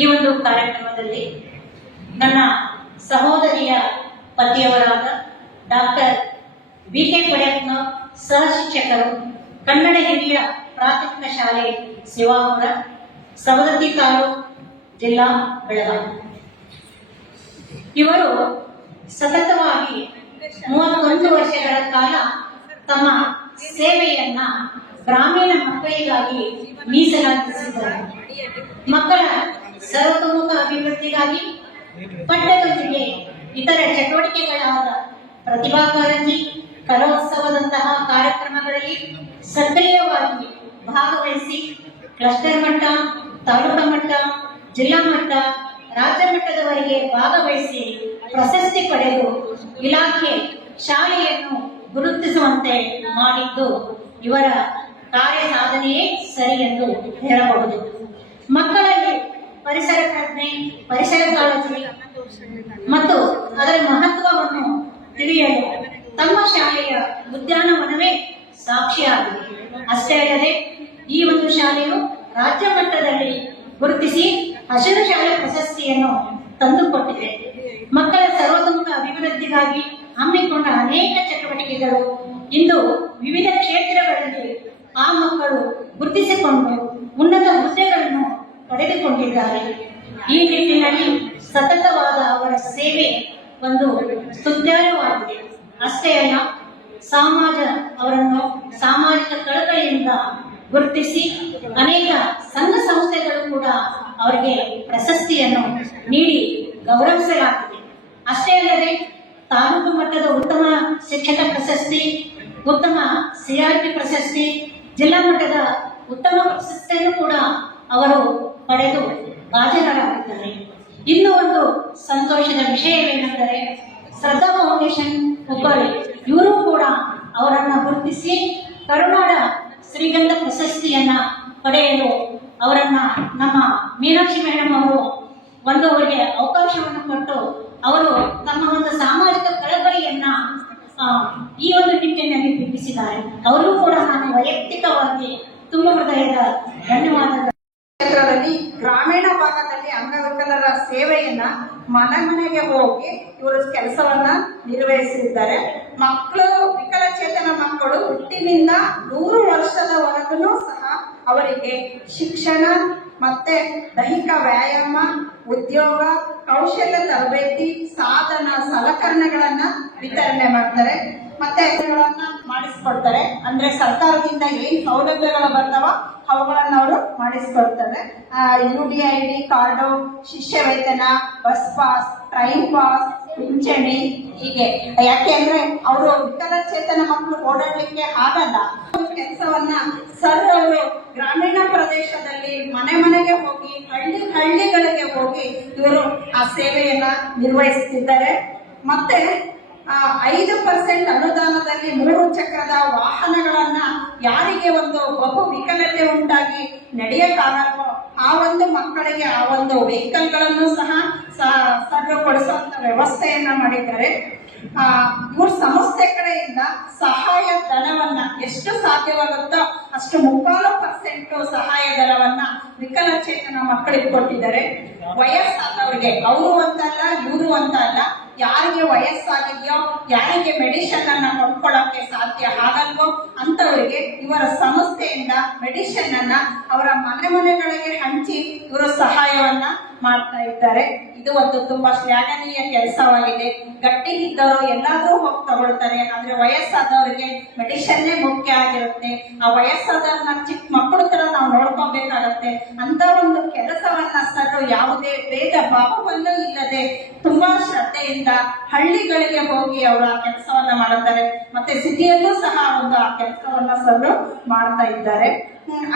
ಈ ಒಂದು ಕಾರ್ಯಕ್ರಮದಲ್ಲಿ ನನ್ನ ಸಹೋದರಿಯ ಪತಿಯವರಾದ ಡಾಕ್ಟರ್ BK ಪಡೆಯತ್ನವರ್, ಸಹ ಶಿಕ್ಷಕರು, ಕನ್ನಡ ಹಿರಿಯ ಪ್ರಾಥಮಿಕ ಶಾಲೆ ಶಿವಾಪುರ, ಸವದತ್ತಿ ತಾಲೂಕು, ಜಿಲ್ಲಾ ಬೆಳಗಾವಿ. ಇವರು ಸತತವಾಗಿ 31 ವರ್ಷಗಳ ಕಾಲ ತಮ್ಮ ಸೇವೆಯನ್ನ ಗ್ರಾಮೀಣ ಮಕ್ಕಳಿಗಾಗಿ ಮೀಸಲಾಗಿಸಿದ್ದಾರೆ. ಮಕ್ಕಳ ಸರ್ವತೋಮುಖ ಅಭಿವೃದ್ಧಿಗಾಗಿ ಪಠ್ಯದೊಂದಿಗೆ ಇತರ ಚಟುವಟಿಕೆಗಳಾದ ಪ್ರತಿಭಾ ಕಾರಂಜಿ, ಕಲೋತ್ಸವದಂತಹ ಕಾರ್ಯಕ್ರಮಗಳಲ್ಲಿ ಸಕ್ರಿಯವಾಗಿ ಭಾಗವಹಿಸಿ ಕ್ಲಸ್ಟರ್ ಮಟ್ಟ, ತಾಲೂಕಾ ಮಟ್ಟ, ಜಿಲ್ಲಾ ಮಟ್ಟ, ರಾಜ್ಯ ಮಟ್ಟದವರೆಗೆ ಭಾಗವಹಿಸಿ ಪ್ರಶಸ್ತಿ ಪಡೆದು ಇಲಾಖೆ ಶಾಲೆಯನ್ನು ಗುರುತಿಸುವಂತೆ ಮಾಡಿದ್ದು ಇವರ ಕಾರ್ಯ ಸಾಧನೆಯೇ ಸರಿ ಎಂದು ಹೇಳಬಹುದು. ಮಕ್ಕಳಲ್ಲಿ ಪರಿಸರ ಪ್ರಜ್ಞೆ, ಪರಿಸರ ಕಾಳಜಿ ಮತ್ತು ಅದರ ಮಹತ್ವವನ್ನು ತಿಳಿಯಲು ತಮ್ಮ ಶಾಲೆಯ ಉದ್ಯಾನವನವೇ ಸಾಕ್ಷಿಯಾಗಿದೆ. ಅಷ್ಟೇ ಅಲ್ಲದೆ ಈ ಒಂದು ಶಾಲೆಯು ರಾಜ್ಯ ಮಟ್ಟದಲ್ಲಿ ಗುರುತಿಸಿ ಹಸಿರು ಶಾಲೆ ಪ್ರಶಸ್ತಿಯನ್ನು ತಂದುಕೊಟ್ಟಿದೆ. ಮಕ್ಕಳ ಸರ್ವತೋಮುಖ ಅಭಿವೃದ್ಧಿಗಾಗಿ ಹಮ್ಮಿಕೊಂಡ ಅನೇಕ ಚಟುವಟಿಕೆಗಳು ಇಂದು ವಿವಿಧ ಕ್ಷೇತ್ರಗಳಲ್ಲಿ ಆ ಮಕ್ಕಳು ಗುರುತಿಸಿಕೊಂಡು ಉನ್ನತ ಹುದ್ದೆಗಳನ್ನು ಪಡೆದುಕೊಂಡಿದ್ದಾರೆ. ಈ ನಿಟ್ಟಿನಲ್ಲಿ ಸತತವಾದ ಅವರ ಸೇವೆ ಒಂದು ಸ್ತುತ್ಯಾರ್ಹವಾಗಿದೆ. ಅಷ್ಟೇ ಅಲ್ಲ, ಸಮಾಜ ಅವರನ್ನು ಸಾಮಾಜಿಕ ಕಳಕಳಿಯಿಂದ ಗುರುತಿಸಿ ಅನೇಕ ಸಂಘ ಸಂಸ್ಥೆಗಳು ಕೂಡ ಅವರಿಗೆ ಪ್ರಶಸ್ತಿಯನ್ನು ನೀಡಿ ಗೌರವಿಸಲಾಗಿದೆ. ಅಷ್ಟೇ ಅಲ್ಲದೆ ತಾಲೂಕು ಮಟ್ಟದ ಉತ್ತಮ ಶಿಕ್ಷಕ ಪ್ರಶಸ್ತಿ, ಉತ್ತಮ CRP ಪ್ರಶಸ್ತಿ, ಜಿಲ್ಲಾ ಮಟ್ಟದ ಉತ್ತಮ ಪ್ರಶಸ್ತಿಯನ್ನು ಕೂಡ ಅವರು ಪಡೆದು ಭಾಜನರಾಗಿದ್ದಾರೆ. ಇನ್ನೂ ಒಂದು ಸಂತೋಷದ ವಿಷಯವೇನೆಂದರೆ ಶ್ರದ್ಧಾ ಫೌಂಡೇಶನ್ ಹುಬ್ಬಳ್ಳಿ ಇವರು ಕೂಡ ಅವರನ್ನು ಗುರುತಿಸಿ ಕರುನಾಡ ಶ್ರೀಗಂಧ ಪ್ರಶಸ್ತಿಯನ್ನ ಪಡೆಯಲು ಅವರನ್ನ ನಮ್ಮ ಮೀನಾಕ್ಷಿ ಮೇಡಮ್ ಅವರು ಅವರಿಗೆ ಅವಕಾಶವನ್ನು ಕೊಟ್ಟು ಅವರು ತಮ್ಮ ಒಂದು ಸಾಮಾಜಿಕ ಕಳಕಳಿಯನ್ನ ಈ ಒಂದು ನಿಟ್ಟಿನಲ್ಲಿ ಬಿಂಬಿಸಿದ್ದಾರೆ. ಅವರಿಗೂ ಕೂಡ ನಾನು ವೈಯಕ್ತಿಕವಾಗಿ ತುಂಬ ಹೃದಯದ ಧನ್ಯವಾದಗಳು. ಕ್ಷೇತ್ರದಲ್ಲಿ ಗ್ರಾಮೀಣ ಭಾಗದಲ್ಲಿ ಅಂಗವಿಕಲರ ಸೇವೆಯನ್ನ ಮನೆ ಮನೆಗೆ ಹೋಗಿ ಇವರು ಕೆಲಸವನ್ನ ನಿರ್ವಹಿಸಿದ್ದಾರೆ. ಮಕ್ಕಳು, ವಿಕಲಚೇತನ ಮಕ್ಕಳು ಹುಟ್ಟಿನಿಂದ 100 ವರ್ಷದವರೆಗೂ ಸಹ ಅವರಿಗೆ ಶಿಕ್ಷಣ ಮತ್ತೆ ದೈಹಿಕ ವ್ಯಾಯಾಮ, ಉದ್ಯೋಗ, ಕೌಶಲ್ಯ ತರಬೇತಿ, ಸಾಧನ ಸಲಕರಣೆಗಳನ್ನ ವಿತರಣೆ ಮಾಡ್ತಾರೆ. ಮತ್ತೆ ಮಾಡಿಸ್ಕೊಡ್ತಾರೆ. ಅಂದ್ರೆ ಸರ್ಕಾರದಿಂದ ಏನ್ ಸೌಲಭ್ಯಗಳು ಬರ್ತಾವ ಅವುಗಳನ್ನ ಅವರು ಮಾಡಿಸ್ಕೊಡ್ತಾರೆ. UDID ಕಾರ್ಡು, ಶಿಷ್ಯ ವೇತನ, ಬಸ್ ಪಾಸ್, ಟ್ರೈನ್ ಪಾಸ್, ಪಿಂಚಣಿ, ಹೀಗೆ. ಯಾಕೆ ಅಂದ್ರೆ ಅವರು ವಿಕಲಚೇತನ ಮಕ್ಕಳು ಓಡಾಡ್ಲಿಕ್ಕೆ ಆಗಲ್ಲ. ಕೆಲಸವನ್ನ ಸರ್ ಅವರು ಗ್ರಾಮೀಣ ಪ್ರದೇಶದಲ್ಲಿ ಮನೆ ಮನೆಗೆ ಹೋಗಿ, ಹಳ್ಳಿಗಳಿಗೆ ಹೋಗಿ ಇವರು ಆ ಸೇವೆಯನ್ನ ನಿರ್ವಹಿಸುತ್ತಿದ್ದಾರೆ. ಮತ್ತೆ 5% ಅನುದಾನದಲ್ಲಿ 3 ಚಕ್ರದ ವಾಹನಗಳನ್ನ ಯಾರಿಗೆ ಒಂದು ಬಹು ವಿಕಲತೆ ಉಂಟಾಗಿ ನಡೆಯಕ್ಕಾಗಲ್ವೋ ಆ ಒಂದು ಮಕ್ಕಳಿಗೆ ಆ ಒಂದು ವೆಹಿಕಲ್ಗಳನ್ನು ಸಹ ಕೊಡಿಸುವಂತ ವ್ಯವಸ್ಥೆಯನ್ನ ಮಾಡಿದ್ದಾರೆ. ಇವ್ರ ಸಂಸ್ಥೆ ಕಡೆಯಿಂದ ಸಹಾಯ ಧನವನ್ನ ಎಷ್ಟು ಸಾಧ್ಯವಾಗುತ್ತೋ ಅಷ್ಟು 3% ಸಹಾಯ ಧನವನ್ನ ವಿಕಲಚೇತನ ಮಕ್ಕಳಿಗೆ ಕೊಟ್ಟಿದ್ದಾರೆ. ವಯಸ್ಸಾದವರಿಗೆ, ಅವರು ಅಂತಲ್ಲ ಇವರು ಅಂತ ಅಲ್ಲ, ಯಾರಿಗೆ ವಯಸ್ಸಾಗಿದೆಯೋ, ಯಾರಿಗೆ ಮೆಡಿಸಿನ್ ಅನ್ನ ಕೊಂಡ್ಕೊಳ್ಳೋಕೆ ಸಾಧ್ಯ ಆಗಲ್ವೋ ಅಂತವರಿಗೆ ಇವರ ಸಂಸ್ಥೆಯಿಂದ ಮೆಡಿಸಿನ್ ಅನ್ನ ಅವರ ಮನೆಗಳಿಗೆ ಹಂಚಿ ಇವರು ಸಹಾಯವನ್ನ ಮಾಡ್ತಾ ಇದ್ದಾರೆ. ಇದು ಒಂದು ತುಂಬಾ ಶ್ಲಾಘನೀಯ ಕೆಲಸವಾಗಿದೆ. ಗಟ್ಟಿ ಇದ್ದವರು ಎಲ್ಲಾದ್ರೂ ಹೋಗಿ ತಗೊಳ್ತಾರೆ, ಆದ್ರೆ ವಯಸ್ಸಾದವರಿಗೆ ಮೆಡಿಷನ್ನೇ ಮುಖ್ಯ ಆಗಿರುತ್ತೆ. ಆ ವಯಸ್ಸಾದವ್ರನ್ನ ಚಿಕ್ಕ ಮಕ್ಕಳ ತರ ನಾವು ನೋಡ್ಕೊಬೇಕಾಗತ್ತೆ. ಅಂತ ಒಂದು ಕೆಲಸವನ್ನ ಸರ್ ಯಾವುದೇ ಭೇದ ಭಾವವನ್ನು ಇಲ್ಲದೆ ತುಂಬಾ ಶ್ರದ್ಧೆಯಿಂದ ಹಳ್ಳಿಗಳಿಗೆ ಹೋಗಿ ಅವರು ಆ ಕೆಲಸವನ್ನ ಮಾಡುತ್ತಾರೆ. ಮತ್ತೆ ಸಿಟಿಯಲ್ಲೂ ಸಹ ಒಂದು ಆ ಕೆಲಸವನ್ನ ಸರ್ ಮಾಡ್ತಾ ಇದ್ದಾರೆ.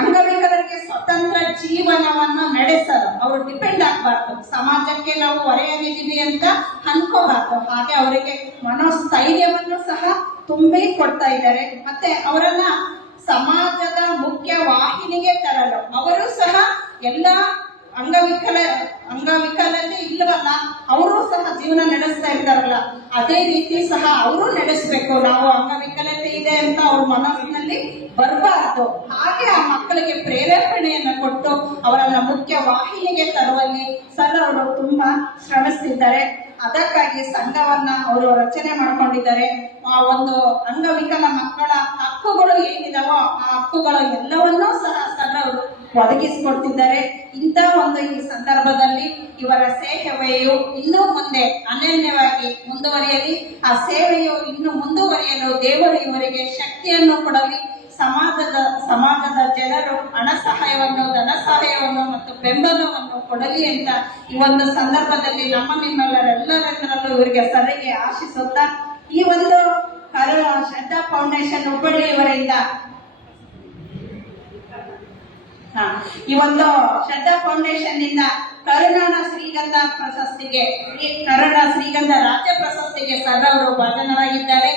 ಅಂಗವಿಕಲರಿಗೆ ಸ್ವತಂತ್ರ ಜೀವನವನ್ನು ನಡೆಸಲು ಅವರು ಡಿಪೆಂಡ್ ಆಗಬಾರ್ದು. ಸಮಾಜಕ್ಕೆ ನಾವು ಹೊರೆಯಾಗಿದ್ದೀವಿ ಅಂತ ಅನ್ಕೋಬಾರ್ದು. ಹಾಗೆ ಅವರಿಗೆ ಮನೋಸ್ಥೈರ್ಯವನ್ನು ಸಹ ತುಂಬಿ ಕೊಡ್ತಾ ಇದ್ದಾರೆ. ಮತ್ತೆ ಅವರನ್ನ ಸಮಾಜದ ಮುಖ್ಯ ವಾಹಿನಿಗೆ ತರಲು ಅವರು ಸಹ ಎಲ್ಲ ಅಂಗವಿಕಲತೆ ಇಲ್ಲವಲ್ಲ, ಅವರು ಸಹ ಜೀವನ ನಡೆಸ್ತಾ ಇರ್ತಾರಲ್ಲ, ಅದೇ ರೀತಿ ಸಹ ಅವರು ನಡೆಸಬೇಕು. ನಾವು ಅಂಗವಿಕಲತೆ ಇದೆ ಅಂತ ಅವ್ರ ಮನಸ್ಸಿನಲ್ಲಿ ಬರಬಾರದು. ಹಾಗೆ ಆ ಮಕ್ಕಳಿಗೆ ಪ್ರೇರೇಪಣೆಯನ್ನ ಕೊಟ್ಟು ಅವರನ್ನ ಮುಖ್ಯ ವಾಹಿನಿಗೆ ತರುವಲ್ಲಿ ಸರ್ ಅವರು ತುಂಬಾ ಶ್ರಮಿಸ್ತಿದ್ದಾರೆ. ಅದಕ್ಕಾಗಿ ಸಂಘವನ್ನ ಅವರು ರಚನೆ ಮಾಡ್ಕೊಂಡಿದ್ದಾರೆ. ಆ ಒಂದು ಅಂಗವಿಕಲ ಮಕ್ಕಳ ಹಕ್ಕುಗಳು ಏನಿದಾವೋ ಆ ಹಕ್ಕುಗಳು ಎಲ್ಲವನ್ನೂ ಸಹ ಸರ್ ಅವರು ಒದಗಿಸಿಕೊಡ್ತಿದ್ದಾರೆ. ಇಂಥ ಒಂದು ಈ ಸಂದರ್ಭದಲ್ಲಿ ಇವರ ಸೇವೆಯು ಇನ್ನೂ ಮುಂದೆ ಅನನ್ಯವಾಗಿ ಮುಂದುವರಿಯಲಿ. ಆ ಸೇವೆಯು ಇನ್ನು ಮುಂದುವರಿಯಲು ದೇವರು ಇವರಿಗೆ ಶಕ್ತಿಯನ್ನು ಕೊಡಲಿ. ಸಮಾಜದ ಜನರು ಹಣ ಸಹಾಯವನ್ನು, ಧನ ಸಹಾಯವನ್ನು ಮತ್ತು ಬೆಂಬಲವನ್ನು ಕೊಡಲಿ ಅಂತ ಈ ಒಂದು ಸಂದರ್ಭದಲ್ಲಿ ನಿಮ್ಮೆಲ್ಲರೆಲ್ಲರಲ್ಲೂ ಇವರಿಗೆ ಸರಿಗೆ ಆಶಿಸುತ್ತಾ, ಈ ಒಂದು ಶ್ರದ್ಧಾ ಫೌಂಡೇಶನ್ ಹುಬ್ಬಳ್ಳಿಯವರಿಂದ ಈ ಒಂದು ಶ್ರದ್ಧಾ ಫೌಂಡೇಶನ್ ನಿಂದ ಕರುಣಾನ ಶ್ರೀಗಂಧ ಪ್ರಶಸ್ತಿಗೆ, ಕರುಣ ಶ್ರೀಗಂಧ ರಾಜ್ಯ ಪ್ರಶಸ್ತಿಗೆ ಸರ್ ಅವರು ಭಾಜನರಾಗಿದ್ದಾರೆ.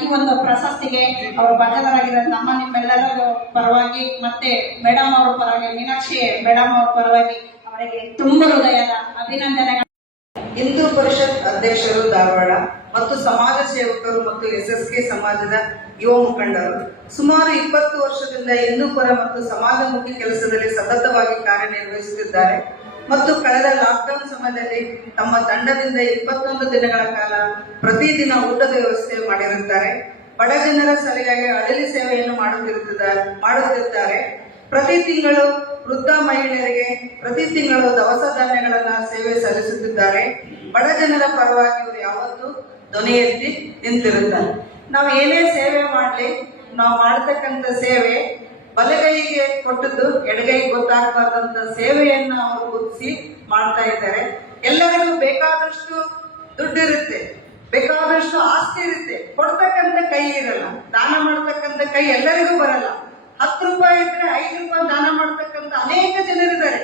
ಈ ಒಂದು ಪ್ರಶಸ್ತಿಗೆ ಅವರು ಭಾಜನರಾಗಿರೋ ನಿಮ್ಮೆಲ್ಲರ ಪರವಾಗಿ ಮತ್ತೆ ಮೇಡಮ್ ಅವರ ಪರವಾಗಿ, ಮೀನಾಕ್ಷಿ ಮೇಡಮ್ ಅವರ ಪರವಾಗಿ ಅವರಿಗೆ ತುಂಬ ಹೃದಯದ ಅಭಿನಂದನೆಗಳು. ಹಿಂದೂ ಪರಿಷತ್ ಅಧ್ಯಕ್ಷರು ಧಾರವಾಡ ಮತ್ತು ಸಮಾಜ ಸೇವಕರು ಮತ್ತು SSK ಸಮಾಜದ ಯುವ ಮುಖಂಡರು ಸುಮಾರು 20 ವರ್ಷದಿಂದ ಹಿಂದೂಪರ ಮತ್ತು ಸಮಾಜಮುಖಿ ಕೆಲಸದಲ್ಲಿ ಸತತವಾಗಿ ಕಾರ್ಯನಿರ್ವಹಿಸುತ್ತಿದ್ದಾರೆ ಮತ್ತು ಕಳೆದ ಲಾಕ್ಡೌನ್ ಸಮಯದಲ್ಲಿ ತಮ್ಮ ತಂಡದಿಂದ 21 ದಿನಗಳ ಕಾಲ ಪ್ರತಿದಿನ ಊಟದ ವ್ಯವಸ್ಥೆ ಮಾಡಿರುತ್ತಾರೆ. ಬಡ ಜನರ ಸಲುವಾಗಿ ಅಳಲಿ ಸೇವೆಯನ್ನು ಮಾಡುತ್ತಿರುತ್ತಾರೆ. ಪ್ರತಿ ತಿಂಗಳು ವೃದ್ಧ ಮಹಿಳೆಯರಿಗೆ ಪ್ರತಿ ತಿಂಗಳು ದವಸ ಧಾನ್ಯಗಳನ್ನ ಸೇವೆ ಸಲ್ಲಿಸುತ್ತಿದ್ದಾರೆ. ಬಡ ಜನರ ಪರವಾಗಿ ಇವರು ಯಾವತ್ತೂ ಧ್ವನಿ ಎತ್ತಿ ನಿಂತಿರುತ್ತಾರೆ. ನಾವು ಏನೇ ಸೇವೆ ಮಾಡಲಿ, ನಾವು ಮಾಡತಕ್ಕಂಥ ಸೇವೆ ಬಲಗೈಗೆ ಕೊಟ್ಟದ್ದು ಎಡಗೈಗೆ ಗೊತ್ತಾಗಬಾರ್ದಂತ ಸೇವೆಯನ್ನ ಅವರು ಗುರುತಿಸಿ ಮಾಡ್ತಾ ಇದ್ದಾರೆ. ಎಲ್ಲರಿಗೂ ಬೇಕಾದಷ್ಟು ದುಡ್ಡಿರುತ್ತೆ, ಬೇಕಾದಷ್ಟು ಆಸ್ತಿ ಇರುತ್ತೆ, ಕೊಡ್ತಕ್ಕಂಥ ಕೈ ಇರಲ್ಲ. ದಾನ ಮಾಡ್ತಕ್ಕಂಥ ಕೈ ಎಲ್ಲರಿಗೂ ಬರಲ್ಲ. 10 ರೂಪಾಯಿ ಇದ್ರೆ 5 ರೂಪಾಯಿ ದಾನ ಮಾಡ್ತಕ್ಕಂಥ ಅನೇಕ ಜನರಿದ್ದಾರೆ.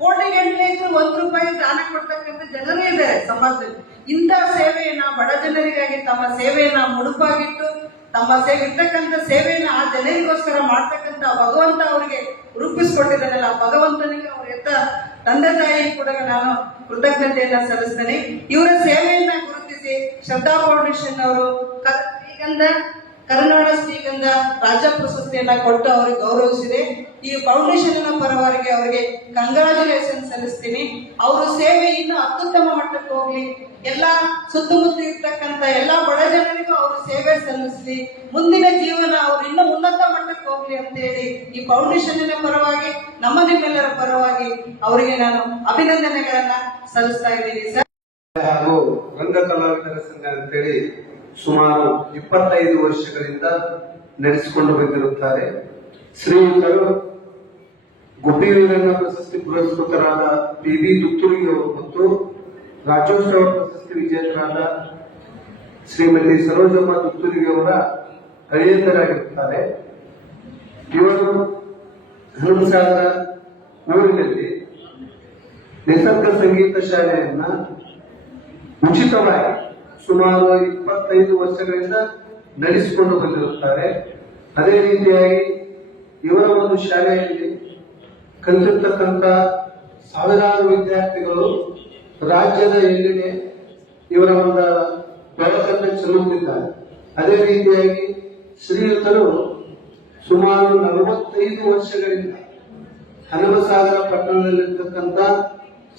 ಕೋಟಿಗಟ್ಟಲೆ ಇದ್ರು 1 ರೂಪಾಯಿ ದಾನ ಕೊಡ್ತಕ್ಕಂಥ ಜನರೇ ಇದ್ದಾರೆ ಸಮಾಜದಲ್ಲಿ. ಇಂಥ ಸೇವೆಯನ್ನ ಬಡ ಜನರಿಗಾಗಿ ತಮ್ಮ ಸೇವೆಯನ್ನ ಮುಡುಪಾಗಿಟ್ಟು ತಮ್ಮ ಇರ್ತಕ್ಕಂಥ ಸೇವೆಯನ್ನು ಆ ಜನರಿಗೋಸ್ಕರ ಮಾಡ್ತಕ್ಕಂಥ ಭಗವಂತ ಅವರಿಗೆ ರೂಪಿಸ್ಕೊಟ್ಟಿದ್ದಾನಲ್ಲ, ಆ ಭಗವಂತನಿಗೆ ಅವ್ರ ಎತ್ತ ತಂದೆ ತಾಯಿ ಕೂಡ ನಾನು ಕೃತಜ್ಞತೆಯನ್ನ ಸಲ್ಲಿಸ್ತೇನೆ. ಇವರ ಸೇವೆಯನ್ನ ಗುರುತಿಸಿ ಶ್ರದ್ಧಾ ಫೌಂಡೇಶನ್ ಅವರು ಕರ್ನಾಟಕ ಶ್ರೀಗಂಧ ರಾಜ್ಯ ಪ್ರಶಸ್ತಿಯನ್ನ ಕೊಟ್ಟು ಅವರಿಗೆ ಗೌರವಿಸಿದೆ. ಈ ಫೌಂಡೇಶನ್ ಪರವಾಗಿ ಅವರಿಗೆ ಕಂಗ್ರಾಚುಲೇಷನ್ ಸಲ್ಲಿಸ್ತೀನಿ. ಅವರ ಸೇವೆ ಇನ್ನು ಅತ್ಯುತ್ತಮ ಮಟ್ಟಕ್ಕೆ ಹೋಗ್ಲಿ, ಎಲ್ಲಾ ಸುತ್ತಮುತ್ತ ಇರ್ತಕ್ಕಂಥ ಎಲ್ಲಾ ಬಡ ಜನರಿಗೂ ಅವರು ಸೇವೆ ಸಲ್ಲಿಸಲಿ, ಮುಂದಿನ ಜೀವನ ಅವರು ಇನ್ನೂ ಉನ್ನತ ಮಟ್ಟಕ್ಕೆ ಹೋಗ್ಲಿ ಅಂತ ಹೇಳಿ ಈ ಫೌಂಡೇಶನ್ ಪರವಾಗಿ ನಮ್ಮ ನಿಮ್ಮೆಲ್ಲರ ಪರವಾಗಿ ಅವರಿಗೆ ನಾನು ಅಭಿನಂದನೆಗಳನ್ನ ಸಲ್ಲಿಸ್ತಾ ಇದ್ದೀನಿ ಸರ್. ಹಾಗೂ ರಂಗ ಕಲಾವಿದರ ಸಂಘ ಅಂತೇಳಿ ಸುಮಾರು 25 ವರ್ಷಗಳಿಂದ ನಡೆಸಿಕೊಂಡು ಬಂದಿರುತ್ತಾರೆ. ಶ್ರೀಯುತರು ಗುಬ್ಬಿ ವೀರಣ್ಣ ಪ್ರಶಸ್ತಿ ಪುರಸ್ಕೃತರಾದ PB ದುತ್ತೂರಿಗೆ ಅವರು ಮತ್ತು ರಾಜ್ಯೋತ್ಸವ ಪ್ರಶಸ್ತಿ ವಿಜೇತರಾದ ಶ್ರೀಮತಿ ಸರೋಜಮ್ಮ ದುತ್ತೂರಿಗೆ ಅವರ ಅಳಿಯಂದರಾಗಿರುತ್ತಾರೆ. ಇವರು ಹನುಮಸಾಗರ ಊರಿನಲ್ಲಿ ನಿಸರ್ಗ ಸಂಗೀತ ಶಾಲೆಯನ್ನ ಉಚಿತವಾಗಿ ಸುಮಾರು 25 ವರ್ಷಗಳಿಂದ ನಡೆಸಿಕೊಂಡು ಬಂದಿರುತ್ತಾರೆ. ಅದೇ ರೀತಿಯಾಗಿ ಇವರ ಒಂದು ಶಾಲೆಯಲ್ಲಿ ಕಲಿತಿರ್ತಕ್ಕಂಥ ಸಾವಿರಾರು ವಿದ್ಯಾರ್ಥಿಗಳು ರಾಜ್ಯದ ಎಲ್ಲೆಡೆ ಇವರ ಒಂದು ಬೆಳಕನ್ನು ಚೆಲ್ಲುತ್ತಿದ್ದಾರೆ. ಅದೇ ರೀತಿಯಾಗಿ ಶ್ರೀಯುತರು ಸುಮಾರು 45 ವರ್ಷಗಳಿಂದ ಹನುಮಸಾಗರ ಪಟ್ಟಣದಲ್ಲಿರ್ತಕ್ಕಂಥ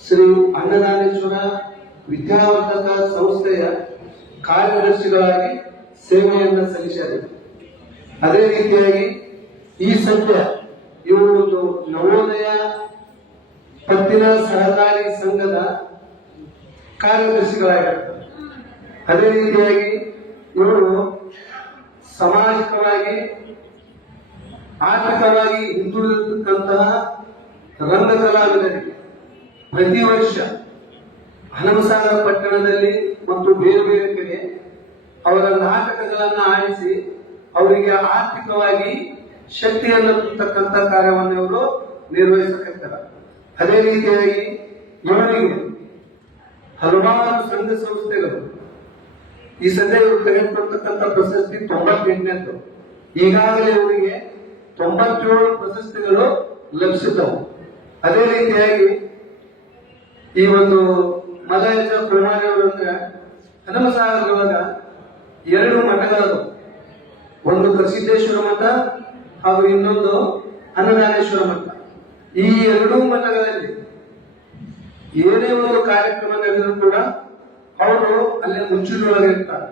ಶ್ರೀ ಅನ್ನದಾನೇಶ್ವರ ವಿದ್ಯಾವರ್ಧಕ ಸಂಸ್ಥೆಯ ಕಾರ್ಯದರ್ಶಿಗಳಾಗಿ ಸೇವೆಯನ್ನು ಸಲ್ಲಿಸಿದರು. ಅದೇ ರೀತಿಯಾಗಿ ಈ ಸದ್ಯ ಇವರು ಒಂದು ನವೋದಯ ಪತ್ತಿನ ಸಹಕಾರಿ ಸಂಘದ ಕಾರ್ಯದರ್ಶಿಗಳಾಗಿರ್ತಾರೆ. ಅದೇ ರೀತಿಯಾಗಿ ಇವರು ಸಾಮಾಜಿಕವಾಗಿ ಆರ್ಥಿಕವಾಗಿ ಹಿಂದುಳಿದಿರತಕ್ಕಂತಹ ರಂಗ ಕಲಾವಿದರಿಗೆ ಪ್ರತಿ ವರ್ಷ ಹನುಮಸಾಗರ ಪಟ್ಟಣದಲ್ಲಿ ಮತ್ತು ಬೇರೆ ಬೇರೆ ಕಡೆ ಅವರ ನಾಟಕಗಳನ್ನು ಆಡಿಸಿ ಅವರಿಗೆ ಆರ್ಥಿಕವಾಗಿ ಶಕ್ತಿಯನ್ನು ತುಂಬತಕ್ಕಂಥ ಕಾರ್ಯವನ್ನು ಇವರು ನಿರ್ವಹಿಸಕತ್ತಾರೆ. ಅದೇ ರೀತಿಯಾಗಿ ಇವರಿಗೆ ಹಲವಾರು ಸಂಘ ಸಂಸ್ಥೆಗಳು ಈ ಸದ್ಯ ಇವರು ತೆಗೆದುಕೊಳ್ತಕ್ಕಂಥ ಪ್ರಶಸ್ತಿ 98ನೇದು. ಈಗಾಗಲೇ ಇವರಿಗೆ 97 ಪ್ರಶಸ್ತಿಗಳು ಲಭಿಸಿದ್ದವು. ಅದೇ ರೀತಿಯಾಗಿ ಈ ಒಂದು ಮಲಯಜ ಪ್ರಮಾಣಿಯವರಂದ್ರೆ ಹನುಮಸಾಗರದೊಳಗ 2 ಮಠಗಳು, ಒಂದು ಪ್ರಸಿದ್ದೇಶ್ವರ ಮಠ ಹಾಗೂ ಇನ್ನೊಂದು ಅನ್ನದಾನೇಶ್ವರ ಮಠ. ಈ 2 ಮಠಗಳಲ್ಲಿ ಏನೇ ಒಂದು ಕಾರ್ಯಕ್ರಮ ನಡೆದರೂ ಕೂಡ ಅವರು ಅಲ್ಲೇ ಮುಂಚೂಣಿಯೊಳಗೆ ಇರ್ತಾರೆ.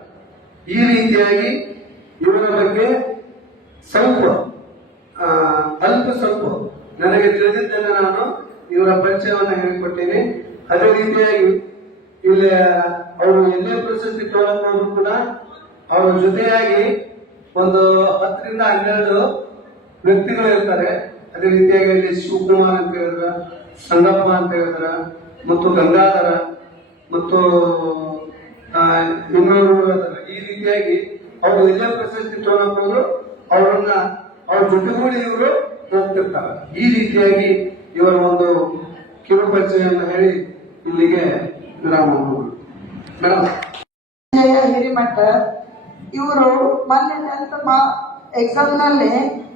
ಈ ರೀತಿಯಾಗಿ ಇವರ ಬಗ್ಗೆ ಅಲ್ಪ ಸ್ವಲ್ಪ ನನಗೆ ತಿಳಿದಿದ್ದನ್ನು ನಾನು ಇವರ ಪರಿಚಯವನ್ನು ಹೇಳಿಕೊಟ್ಟೇನೆ. ಅದೇ ರೀತಿಯಾಗಿ ಇಲ್ಲಿ ಅವರು ಎಲ್ಲೇ ಪ್ರಶಸ್ತಿ ತಗೊಳ್ಳಬಹುದು ಕೂಡ ಅವರ ಜೊತೆಯಾಗಿ ಒಂದು 10 ರಿಂದ 12 ವ್ಯಕ್ತಿಗಳು ಇರ್ತಾರೆ. ಅದೇ ರೀತಿಯಾಗಿ ಇಲ್ಲಿ ಶಿವಕುಮಾರ್ ಅಂತ ಹೇಳಿದ್ರ, ಸಂಗಪ್ಪ ಅಂತ ಹೇಳಿದ್ರ, ಮತ್ತು ಗಂಗಾಧರ ಮತ್ತು ಇನ್ನೊಂದು. ಈ ರೀತಿಯಾಗಿ ಅವರು ಎಲ್ಲೇ ಪ್ರಶಸ್ತಿ ತಗೊಳ್ಳಬಹುದು ಅವರನ್ನ ಅವ್ರ ಜೊತೆಗೂಡಿ ಇವರು ಹೋಗ್ತಿರ್ತಾರೆ. ಈ ರೀತಿಯಾಗಿ ಇವರ ಒಂದು ಕಿರು ಪರಿಚಯವನ್ನು ಹೇಳಿ ಇಲ್ಲಿಗೆ ವಿರಾಮ. ಮೇಡಮ್ ಹಿರಿಮಠ ಇವರು ಮೊನ್ನೆ 10th ಎಕ್ಸಾಮ್ ನಲ್ಲಿ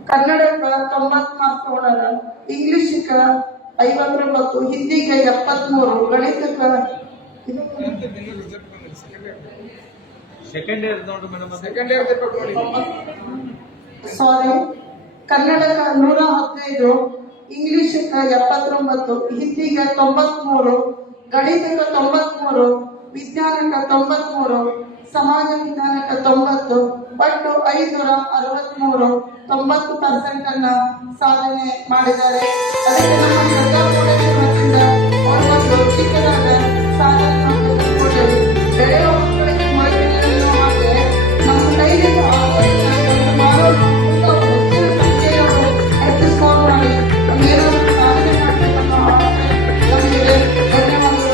ಕನ್ನಡಕ್ಕೆ 90 ಮಾರ್ಕ್ಸ್ ತಗೊಂಡಾರ, ಇಂಗ್ಲಿಷ್ಗೆ 59, ಹಿಂದಿಗೆ 73, ಗಣಿತಕ್ಕೆ ಸಾರಿ ಕನ್ನಡಕ್ಕೆ 115, ಇಂಗ್ಲಿಷ್ಗೆ 79, ಹಿಂದಿಗೆ 93, ಗಣಿತಕ್ಕೆ 93, ವಿಜ್ಞಾನಕ್ಕೆ 93, ಸಮಾಜ ವಿಜ್ಞಾನಕ್ಕೆ 90, ಒಟ್ಟು 563 90% ಅನ್ನ ಸಾಧನೆ ಮಾಡಿದ್ದಾರೆ. ಅದಕ್ಕೆ ನಮ್ಮ ಶ್ರದ್ಧಾ ಫೌಂಡೇಶನ್ ವತಿಯಿಂದ ಅವರೊಂದು ಚಿಕ್ಕದಾದ ಸಾಧನೆ ಬೆಳೆಯುವ ಮಕ್ಕಳಿಗೆ ಮೊಳಕೆಯನ್ನು ಹಾಗೆ ನಮ್ಮ ಕೈಗೆ ಆಗೋದನ್ನ ಮಾಡೋದು ಹೆಚ್ಚಿನ ಸಂಖ್ಯೆಯವರು ಹೆಚ್ಚಿಸ್ಕೊಂಡು ಮಾಡಿ ಏನಾದರೂ ಸಾಧನೆ ಮಾಡಬೇಕನ್ನೋ ಆಸೆ ನಮಗಿದೆ. ಧನ್ಯವಾದಗಳು.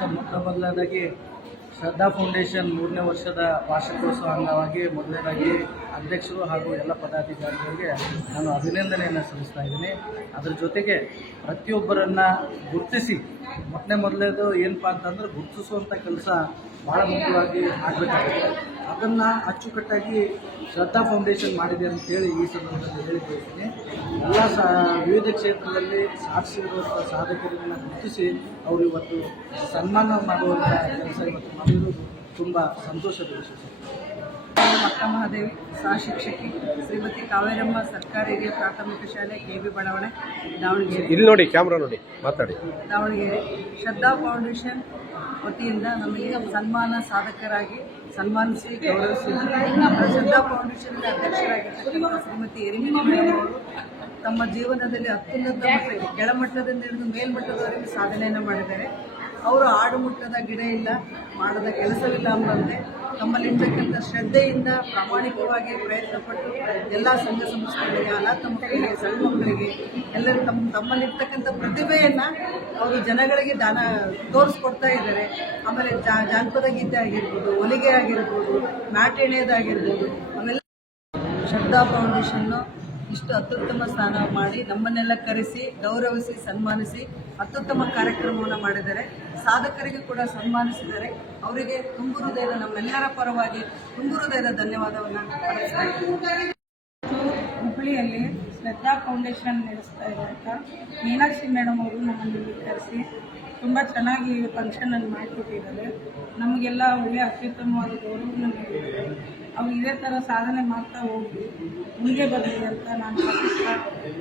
ಮೊದಲನೇದಾಗಿ ಶ್ರದ್ಧಾ ಫೌಂಡೇಶನ್ 3ನೇ ವರ್ಷದ ವಾರ್ಷಿಕೋತ್ಸವ ಅಂಗವಾಗಿ ಮೊದಲನೇದಾಗಿ ಅಧ್ಯಕ್ಷರು ಹಾಗೂ ಎಲ್ಲ ಪದಾಧಿಕಾರಿಗಳಿಗೆ ನಾನು ಅಭಿನಂದನೆಯನ್ನು ಸಲ್ಲಿಸ್ತಾ ಇದ್ದೀನಿ. ಅದರ ಜೊತೆಗೆ ಪ್ರತಿಯೊಬ್ಬರನ್ನು ಗುರುತಿಸಿ ಮೊದಲನೇದು ಏನಪ್ಪ ಅಂತಂದ್ರೆ ಗುರುತಿಸುವಂಥ ಕೆಲಸ ಭಾಳ ಮುಖ್ಯವಾಗಿ ಆಗಬೇಕಾಗುತ್ತೆ. ಅದನ್ನು ಅಚ್ಚುಕಟ್ಟಾಗಿ ಶ್ರದ್ಧಾ ಫೌಂಡೇಶನ್ ಮಾಡಿದೆ ಅಂತೇಳಿ ಈ ಸಂದರ್ಭದಲ್ಲಿ ಹೇಳಿ ಬಯಸ್ತೀನಿ. ಎಲ್ಲ ವಿವಿಧ ಕ್ಷೇತ್ರದಲ್ಲಿ ಸಾಧಿಸಿರುವಂಥ ಸಾಧಕರನ್ನು ಗುರುತಿಸಿ ಅವರು ಇವತ್ತು ಸನ್ಮಾನ ಮಾಡುವಂಥ ಕೆಲಸ ಇವತ್ತು ಮಾಡಿರುವುದು ತುಂಬ ಸಂತೋಷದ ವಿಷಯ. ಮಕ್ಕ ಮಹಾದೇವಿ ಸಹ ಶಿಕ್ಷಕಿ ಶ್ರೀಮತಿ ಕಾವೇರಮ್ಮ ಸರ್ಕಾರಿ ಹಿರಿಯ ಪ್ರಾಥಮಿಕ ಶಾಲೆ KB ಬಡಾವಣೆ ದಾವಣಗೆರೆ. ಇಲ್ಲಿ ನೋಡಿ, ಕ್ಯಾಮ್ರಾ ನೋಡಿ, ಮಾತಾಡಿ. ದಾವಣಗೆರೆ ಶ್ರದ್ಧಾ ಫೌಂಡೇಶನ್ ವತಿಯಿಂದ ನಮಗೆ ಸನ್ಮಾನ ಸಾಧಕರಾಗಿ ಸನ್ಮಾನಿಸಿ ಗೌರವಿಸಿದ್ದಾರೆ. ಶ್ರದ್ಧಾ ಫೌಂಡೇಶನ್ ಅಧ್ಯಕ್ಷರಾಗಿರ್ತಕ್ಕಂಥ ಶ್ರೀಮತಿ ಎರಿಮಿನಿ ಮೇಡಮ್ ಅವರು ತಮ್ಮ ಜೀವನದಲ್ಲಿ ಅತ್ಯುನ್ನತ ಮಟ್ಟಕ್ಕೆ ಕೆಳಮಟ್ಟದಿಂದ ಹಿಡಿದು ಮೇಲ್ಮಟ್ಟದವರೆಗೆ ಸಾಧನೆಯನ್ನು ಮಾಡಿದ್ದಾರೆ. ಅವರು ಆಡುಮುಟ್ಟದ ಗಿಡ ಇಲ್ಲ, ಮಾಡದ ಕೆಲಸವಿಲ್ಲ ಎಂಬಂತೆ ತಮ್ಮಲ್ಲಿರ್ತಕ್ಕಂಥ ಶ್ರದ್ಧೆಯಿಂದ ಪ್ರಾಮಾಣಿಕವಾಗಿ ಪ್ರಯತ್ನಪಟ್ಟು ಎಲ್ಲ ಸಂಘ ಸಂಸ್ಥೆಗಳಿಗೆ, ಅನಾಥ ಮಕ್ಕಳಿಗೆ, ಸಣ್ಣ ಮಕ್ಕಳಿಗೆ ಎಲ್ಲರೂ ತಮ್ಮಲ್ಲಿರ್ತಕ್ಕಂಥ ಪ್ರತಿಭೆಯನ್ನು ಅವರು ಜನಗಳಿಗೆ ತೋರಿಸ್ಕೊಡ್ತಾ ಇದ್ದಾರೆ. ಆಮೇಲೆ ಜಾನಪದ ಗೀತೆ ಆಗಿರ್ಬೋದು, ಹೊಲಿಗೆ ಆಗಿರ್ಬೋದು, ಮ್ಯಾಟ್ ಎಣೆಯೋದಾಗಿರ್ಬೋದು, ಅವೆಲ್ಲ ಶ್ರದ್ಧಾ ಫೌಂಡೇಶನ್ನು ಇಷ್ಟು ಅತ್ಯುತ್ತಮ ಸ್ಥಾನ ಮಾಡಿ ನಮ್ಮನ್ನೆಲ್ಲ ಕರೆಸಿ ಗೌರವಿಸಿ ಸನ್ಮಾನಿಸಿ ಅತ್ಯುತ್ತಮ ಕಾರ್ಯಕ್ರಮವನ್ನು ಮಾಡಿದ್ದಾರೆ. ಸಾಧಕರಿಗೆ ಕೂಡ ಸನ್ಮಾನಿಸಿದ್ದಾರೆ. ಅವರಿಗೆ ತುಂಬು ಹೃದಯದ ನಮ್ಮೆಲ್ಲರ ಪರವಾಗಿ ತುಂಬು ಹೃದಯದ ಧನ್ಯವಾದವನ್ನು ಅರ್ಪಿಸ್ತಾ ಇದ್ದೀನಿ. ಹುಬ್ಬಳ್ಳಿಯಲ್ಲಿ ಶ್ರದ್ಧಾ ಫೌಂಡೇಶನ್ ನಡೆಸ್ತಾ ಇರುವಂಥ ಮೀನಾಕ್ಷಿ ಮೇಡಮ್ ಅವರು ನಮ್ಮನ್ನು ಕರೆಸಿ ತುಂಬ ಚೆನ್ನಾಗಿ ಫಂಕ್ಷನನ್ನು ಮಾಡಿಕೊಟ್ಟಿದ್ದಾರೆ. ನಮಗೆಲ್ಲ ಒಳ್ಳೆಯ ಅತ್ಯುತ್ತಮವಾದ ಗೌರವವನ್ನು ನೀಡಿದ್ದಾರೆ. ಅವ್ರು ಇದೇ ಥರ ಸಾಧನೆ ಮಾಡ್ತಾ ಹೋಗಿ ಮುಂದೆ ಬರಲಿ ಅಂತ ನಾನು ಆಶಿಸ್ತಾ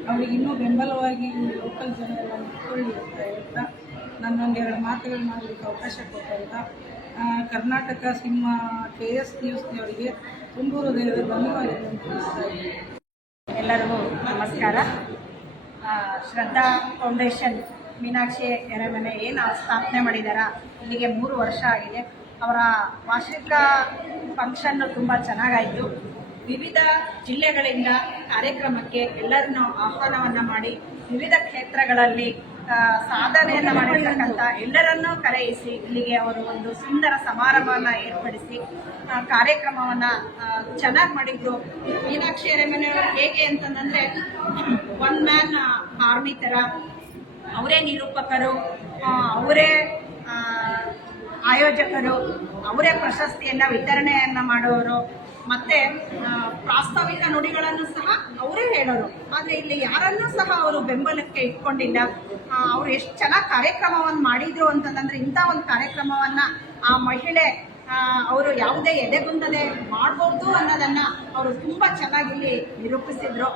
ಅವ್ರಿಗೆ ಇನ್ನೂ ಬೆಂಬಲವಾಗಿ ಲೋಕಲ್ ಜನರೆಲ್ಲ ನಿಂತ್ಕೊಳ್ಳಿ ಅಂತ ಹೇಳ್ತಾ ನನ್ನೊಂದೆರಡು ಮಾತುಗಳನ್ನ ಮಾಡಲಿಕ್ಕೆ ಅವಕಾಶ ಕೊಟ್ಟಂತ ಕರ್ನಾಟಕ ಸಿಂಹ KS ನ್ಯೂಸ್ ಅವರಿಗೆ ತುಂಬ ಹೃದಯದ ಧನ್ಯವಾದಗಳನ್ನು ತಿಳಿಸ್ತಾ ಇದ್ದೀನಿ. ಎಲ್ಲರಿಗೂ ನಮಸ್ಕಾರ. ಶ್ರದ್ಧಾ ಫೌಂಡೇಶನ್ ಮೀನಾಕ್ಷಿ ಎರೆಮನೆ ಏನು ಸ್ಥಾಪನೆ ಮಾಡಿದಾರ, ಇಲ್ಲಿಗೆ 3 ವರ್ಷ ಆಗಿದೆ. ಅವರ ವಾರ್ಷಿಕ ಫಂಕ್ಷನ್ನು ತುಂಬ ಚೆನ್ನಾಗಾಯಿತು. ವಿವಿಧ ಜಿಲ್ಲೆಗಳಿಂದ ಕಾರ್ಯಕ್ರಮಕ್ಕೆ ಎಲ್ಲರನ್ನೂ ಆಹ್ವಾನವನ್ನು ಮಾಡಿ ವಿವಿಧ ಕ್ಷೇತ್ರಗಳಲ್ಲಿ ಸಾಧನೆಯನ್ನು ಮಾಡಿರ್ತಕ್ಕಂಥ ಎಲ್ಲರನ್ನೂ ಕರೆಯಿಸಿ ಇಲ್ಲಿಗೆ ಅವರು ಒಂದು ಸುಂದರ ಸಮಾರಂಭವನ್ನು ಏರ್ಪಡಿಸಿ ಕಾರ್ಯಕ್ರಮವನ್ನು ಚೆನ್ನಾಗಿ ಮಾಡಿದ್ರು. ಮೀನಾಕ್ಷಿ ಎರೆಮನೆಯವರು ಹೇಗೆ ಅಂತಂದರೆ ಒನ್ ಮ್ಯಾನ್ ಆರ್ಮಿ ಥರ ಅವರೇ ನಿರೂಪಕರು, ಅವರೇ ಆಯೋಜಕರು, ಅವರೇ ಪ್ರಶಸ್ತಿಯನ್ನು ವಿತರಣೆಯನ್ನು ಮಾಡೋರು, ಮತ್ತೆ ಪ್ರಾಸ್ತಾವಿಕ ನುಡಿಗಳನ್ನು ಸಹ ಅವರೇ ಹೇಳೋರು. ಆದರೆ ಇಲ್ಲಿ ಯಾರನ್ನೂ ಸಹ ಅವರು ಬೆಂಬಲಕ್ಕೆ ಇಟ್ಕೊಂಡಿಲ್ಲ. ಅವರು ಎಷ್ಟು ಚೆನ್ನಾಗಿ ಕಾರ್ಯಕ್ರಮವನ್ನು ಮಾಡಿದ್ರು ಅಂತಂದರೆ ಇಂಥ ಒಂದು ಕಾರ್ಯಕ್ರಮವನ್ನು ಆ ಮಹಿಳೆ ಅವರು ಯಾವುದೇ ಎದೆಗುಂದದೆ ಮಾಡ್ಬೋದು ಅನ್ನೋದನ್ನು ಅವರು ತುಂಬ ಚೆನ್ನಾಗಿ ಇಲ್ಲಿ ನಿರೂಪಿಸಿದ್ರು.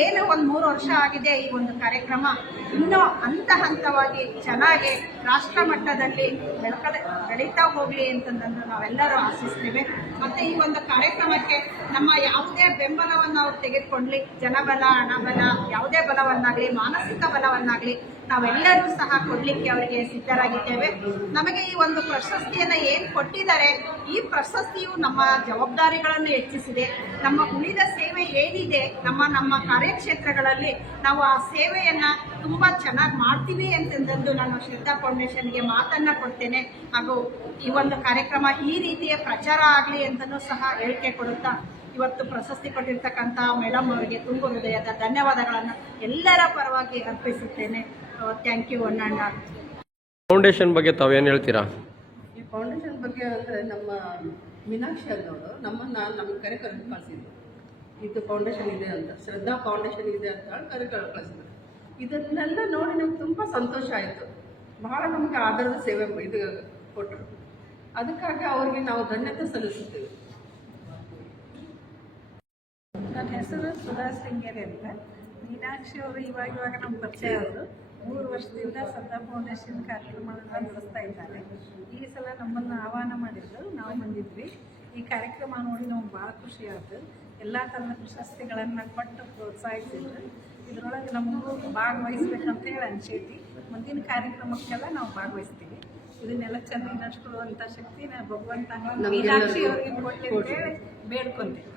ಏನು ಒಂದು 3 ವರ್ಷ ಆಗಿದೆ ಈ ಒಂದು ಕಾರ್ಯಕ್ರಮ, ಇನ್ನೂ ಹಂತವಾಗಿ ಚೆನ್ನಾಗಿ ರಾಷ್ಟ್ರ ಮಟ್ಟದಲ್ಲಿ ಬೆಳೀತಾ ಹೋಗಲಿ ಅಂತಂದು ನಾವೆಲ್ಲರೂ ಆಶಿಸ್ತೀವಿ. ಮತ್ತು ಈ ಒಂದು ಕಾರ್ಯಕ್ರಮಕ್ಕೆ ನಮ್ಮ ಯಾವುದೇ ಬೆಂಬಲವನ್ನು ಅವ್ರು ತೆಗೆದುಕೊಳ್ಳಿ, ಜನಬಲ, ಹಣಬಲ, ಯಾವುದೇ ಬಲವನ್ನಾಗಲಿ ಮಾನಸಿಕ ಬಲವನ್ನಾಗಲಿ ನಾವೆಲ್ಲರೂ ಸಹ ಕೊಡಲಿಕ್ಕೆ ಅವರಿಗೆ ಸಿದ್ಧರಾಗಿದ್ದೇವೆ. ನಮಗೆ ಈ ಒಂದು ಪ್ರಶಸ್ತಿಯನ್ನು ಏನು ಕೊಟ್ಟಿದ್ದಾರೆ, ಈ ಪ್ರಶಸ್ತಿಯು ನಮ್ಮ ಜವಾಬ್ದಾರಿಗಳನ್ನು ಹೆಚ್ಚಿಸಿದೆ. ನಮ್ಮ ಉಳಿದ ಸೇವೆ ಏನಿದೆ ನಮ್ಮ ಕಾರ್ಯಕ್ಷೇತ್ರಗಳಲ್ಲಿ ನಾವು ಆ ಸೇವೆಯನ್ನು ತುಂಬ ಚೆನ್ನಾಗಿ ಮಾಡ್ತೀವಿ ಅಂತಂದು ನಾನು ಶ್ರದ್ಧಾ ಫೌಂಡೇಶನ್ಗೆ ಮಾತನ್ನು ಕೊಡ್ತೇನೆ. ಹಾಗೂ ಈ ಒಂದು ಕಾರ್ಯಕ್ರಮ ಈ ರೀತಿಯ ಪ್ರಚಾರ ಆಗಲಿ ಅಂತಲೂ ಸಹ ಹೇಳಿಕೆ ಕೊಡುತ್ತಾ ಇವತ್ತು ಪ್ರಶಸ್ತಿ ಕೊಟ್ಟಿರ್ತಕ್ಕಂಥ ಮೇಡಮ್ ಅವರಿಗೆ ತುಂಬ ಹೃದಯದ ಧನ್ಯವಾದಗಳನ್ನು ಎಲ್ಲರ ಪರವಾಗಿ ಅರ್ಪಿಸುತ್ತೇನೆ. Thank you. ಅಣ್ಣ ಫೌಂಡೇಶನ್ ಬಗ್ಗೆ ತಾವೇನು ಹೇಳ್ತೀರಾ? ಈ ಫೌಂಡೇಶನ್ ಬಗ್ಗೆ ಅಂದರೆ ನಮ್ಮ ಮೀನಾಕ್ಷಿ ಅನ್ನೋರು ನಮ್ಮನ್ನು ಕಳಿಸಿದ್ರು. ಇದು ಫೌಂಡೇಶನ್ ಇದೆ ಅಂತ, ಶ್ರದ್ಧಾ ಫೌಂಡೇಶನ್ ಇದೆ ಅಂತ ಹೇಳಿ ಕಳಿಸಿದ್ರು. ಇದನ್ನೆಲ್ಲ ನೋಡಿ ನಮ್ಗೆ ತುಂಬ ಸಂತೋಷ ಆಯಿತು. ಬಹಳ ನಮಗೆ ಆಧಾರದ ಸೇವೆ ಇದು ಕೊಟ್ಟರು. ಅದಕ್ಕಾಗಿ ಅವರಿಗೆ ನಾವು ಧನ್ಯತೆ ಸಲ್ಲಿಸುತ್ತೇವೆ. ನನ್ನ ಹೆಸರು ಸುಧಾ ಶೃಂಗೇರಿ ಅಂತ. ಮೀನಾಕ್ಷಿ ಅವರು ಇವಾಗ ನಮ್ಮ ಪರಿಚಯ ಅವರು 3 ವರ್ಷದಿಂದ ಶ್ರದ್ಧಾ ಫೌಂಡೇಶನ್ ಕಾರ್ಯಕ್ರಮಗಳನ್ನು ನಡೆಸ್ತಾ ಇದ್ದಾರೆ. ಈ ಸಲ ನಮ್ಮನ್ನು ಆಹ್ವಾನ ಮಾಡಿದ್ರು, ನಾವು ಬಂದಿದ್ವಿ. ಈ ಕಾರ್ಯಕ್ರಮ ನೋಡಿ ನಮ್ಗೆ ಭಾಳ ಖುಷಿ ಆಯಿತು. ಎಲ್ಲ ಥರದ ಪ್ರಶಸ್ತಿಗಳನ್ನು ಕೊಟ್ಟು ಪ್ರೋತ್ಸಾಹಿಸಿದ್ರು. ಇದರೊಳಗೆ ನಮಗೂ ಭಾಗವಹಿಸ್ಬೇಕಂತ ಹೇಳಿ ಅನಿಸೈತಿ. ಮುಂದಿನ ಕಾರ್ಯಕ್ರಮಕ್ಕೆಲ್ಲ ನಾವು ಭಾಗವಹಿಸ್ತೀವಿ. ಇದನ್ನೆಲ್ಲ ಚೆನ್ನಾಗಿ ನಡೆಸ್ಕೊಳ್ಳುವಂಥ ಶಕ್ತಿನ ಭಗವಂತ ಮೀನಾಕ್ಷಿ ಅವರಿಗೆ ಕೊಟ್ಟು ಅಂತೇಳಿ ಬೇಡ್ಕೊಂತೀವಿ.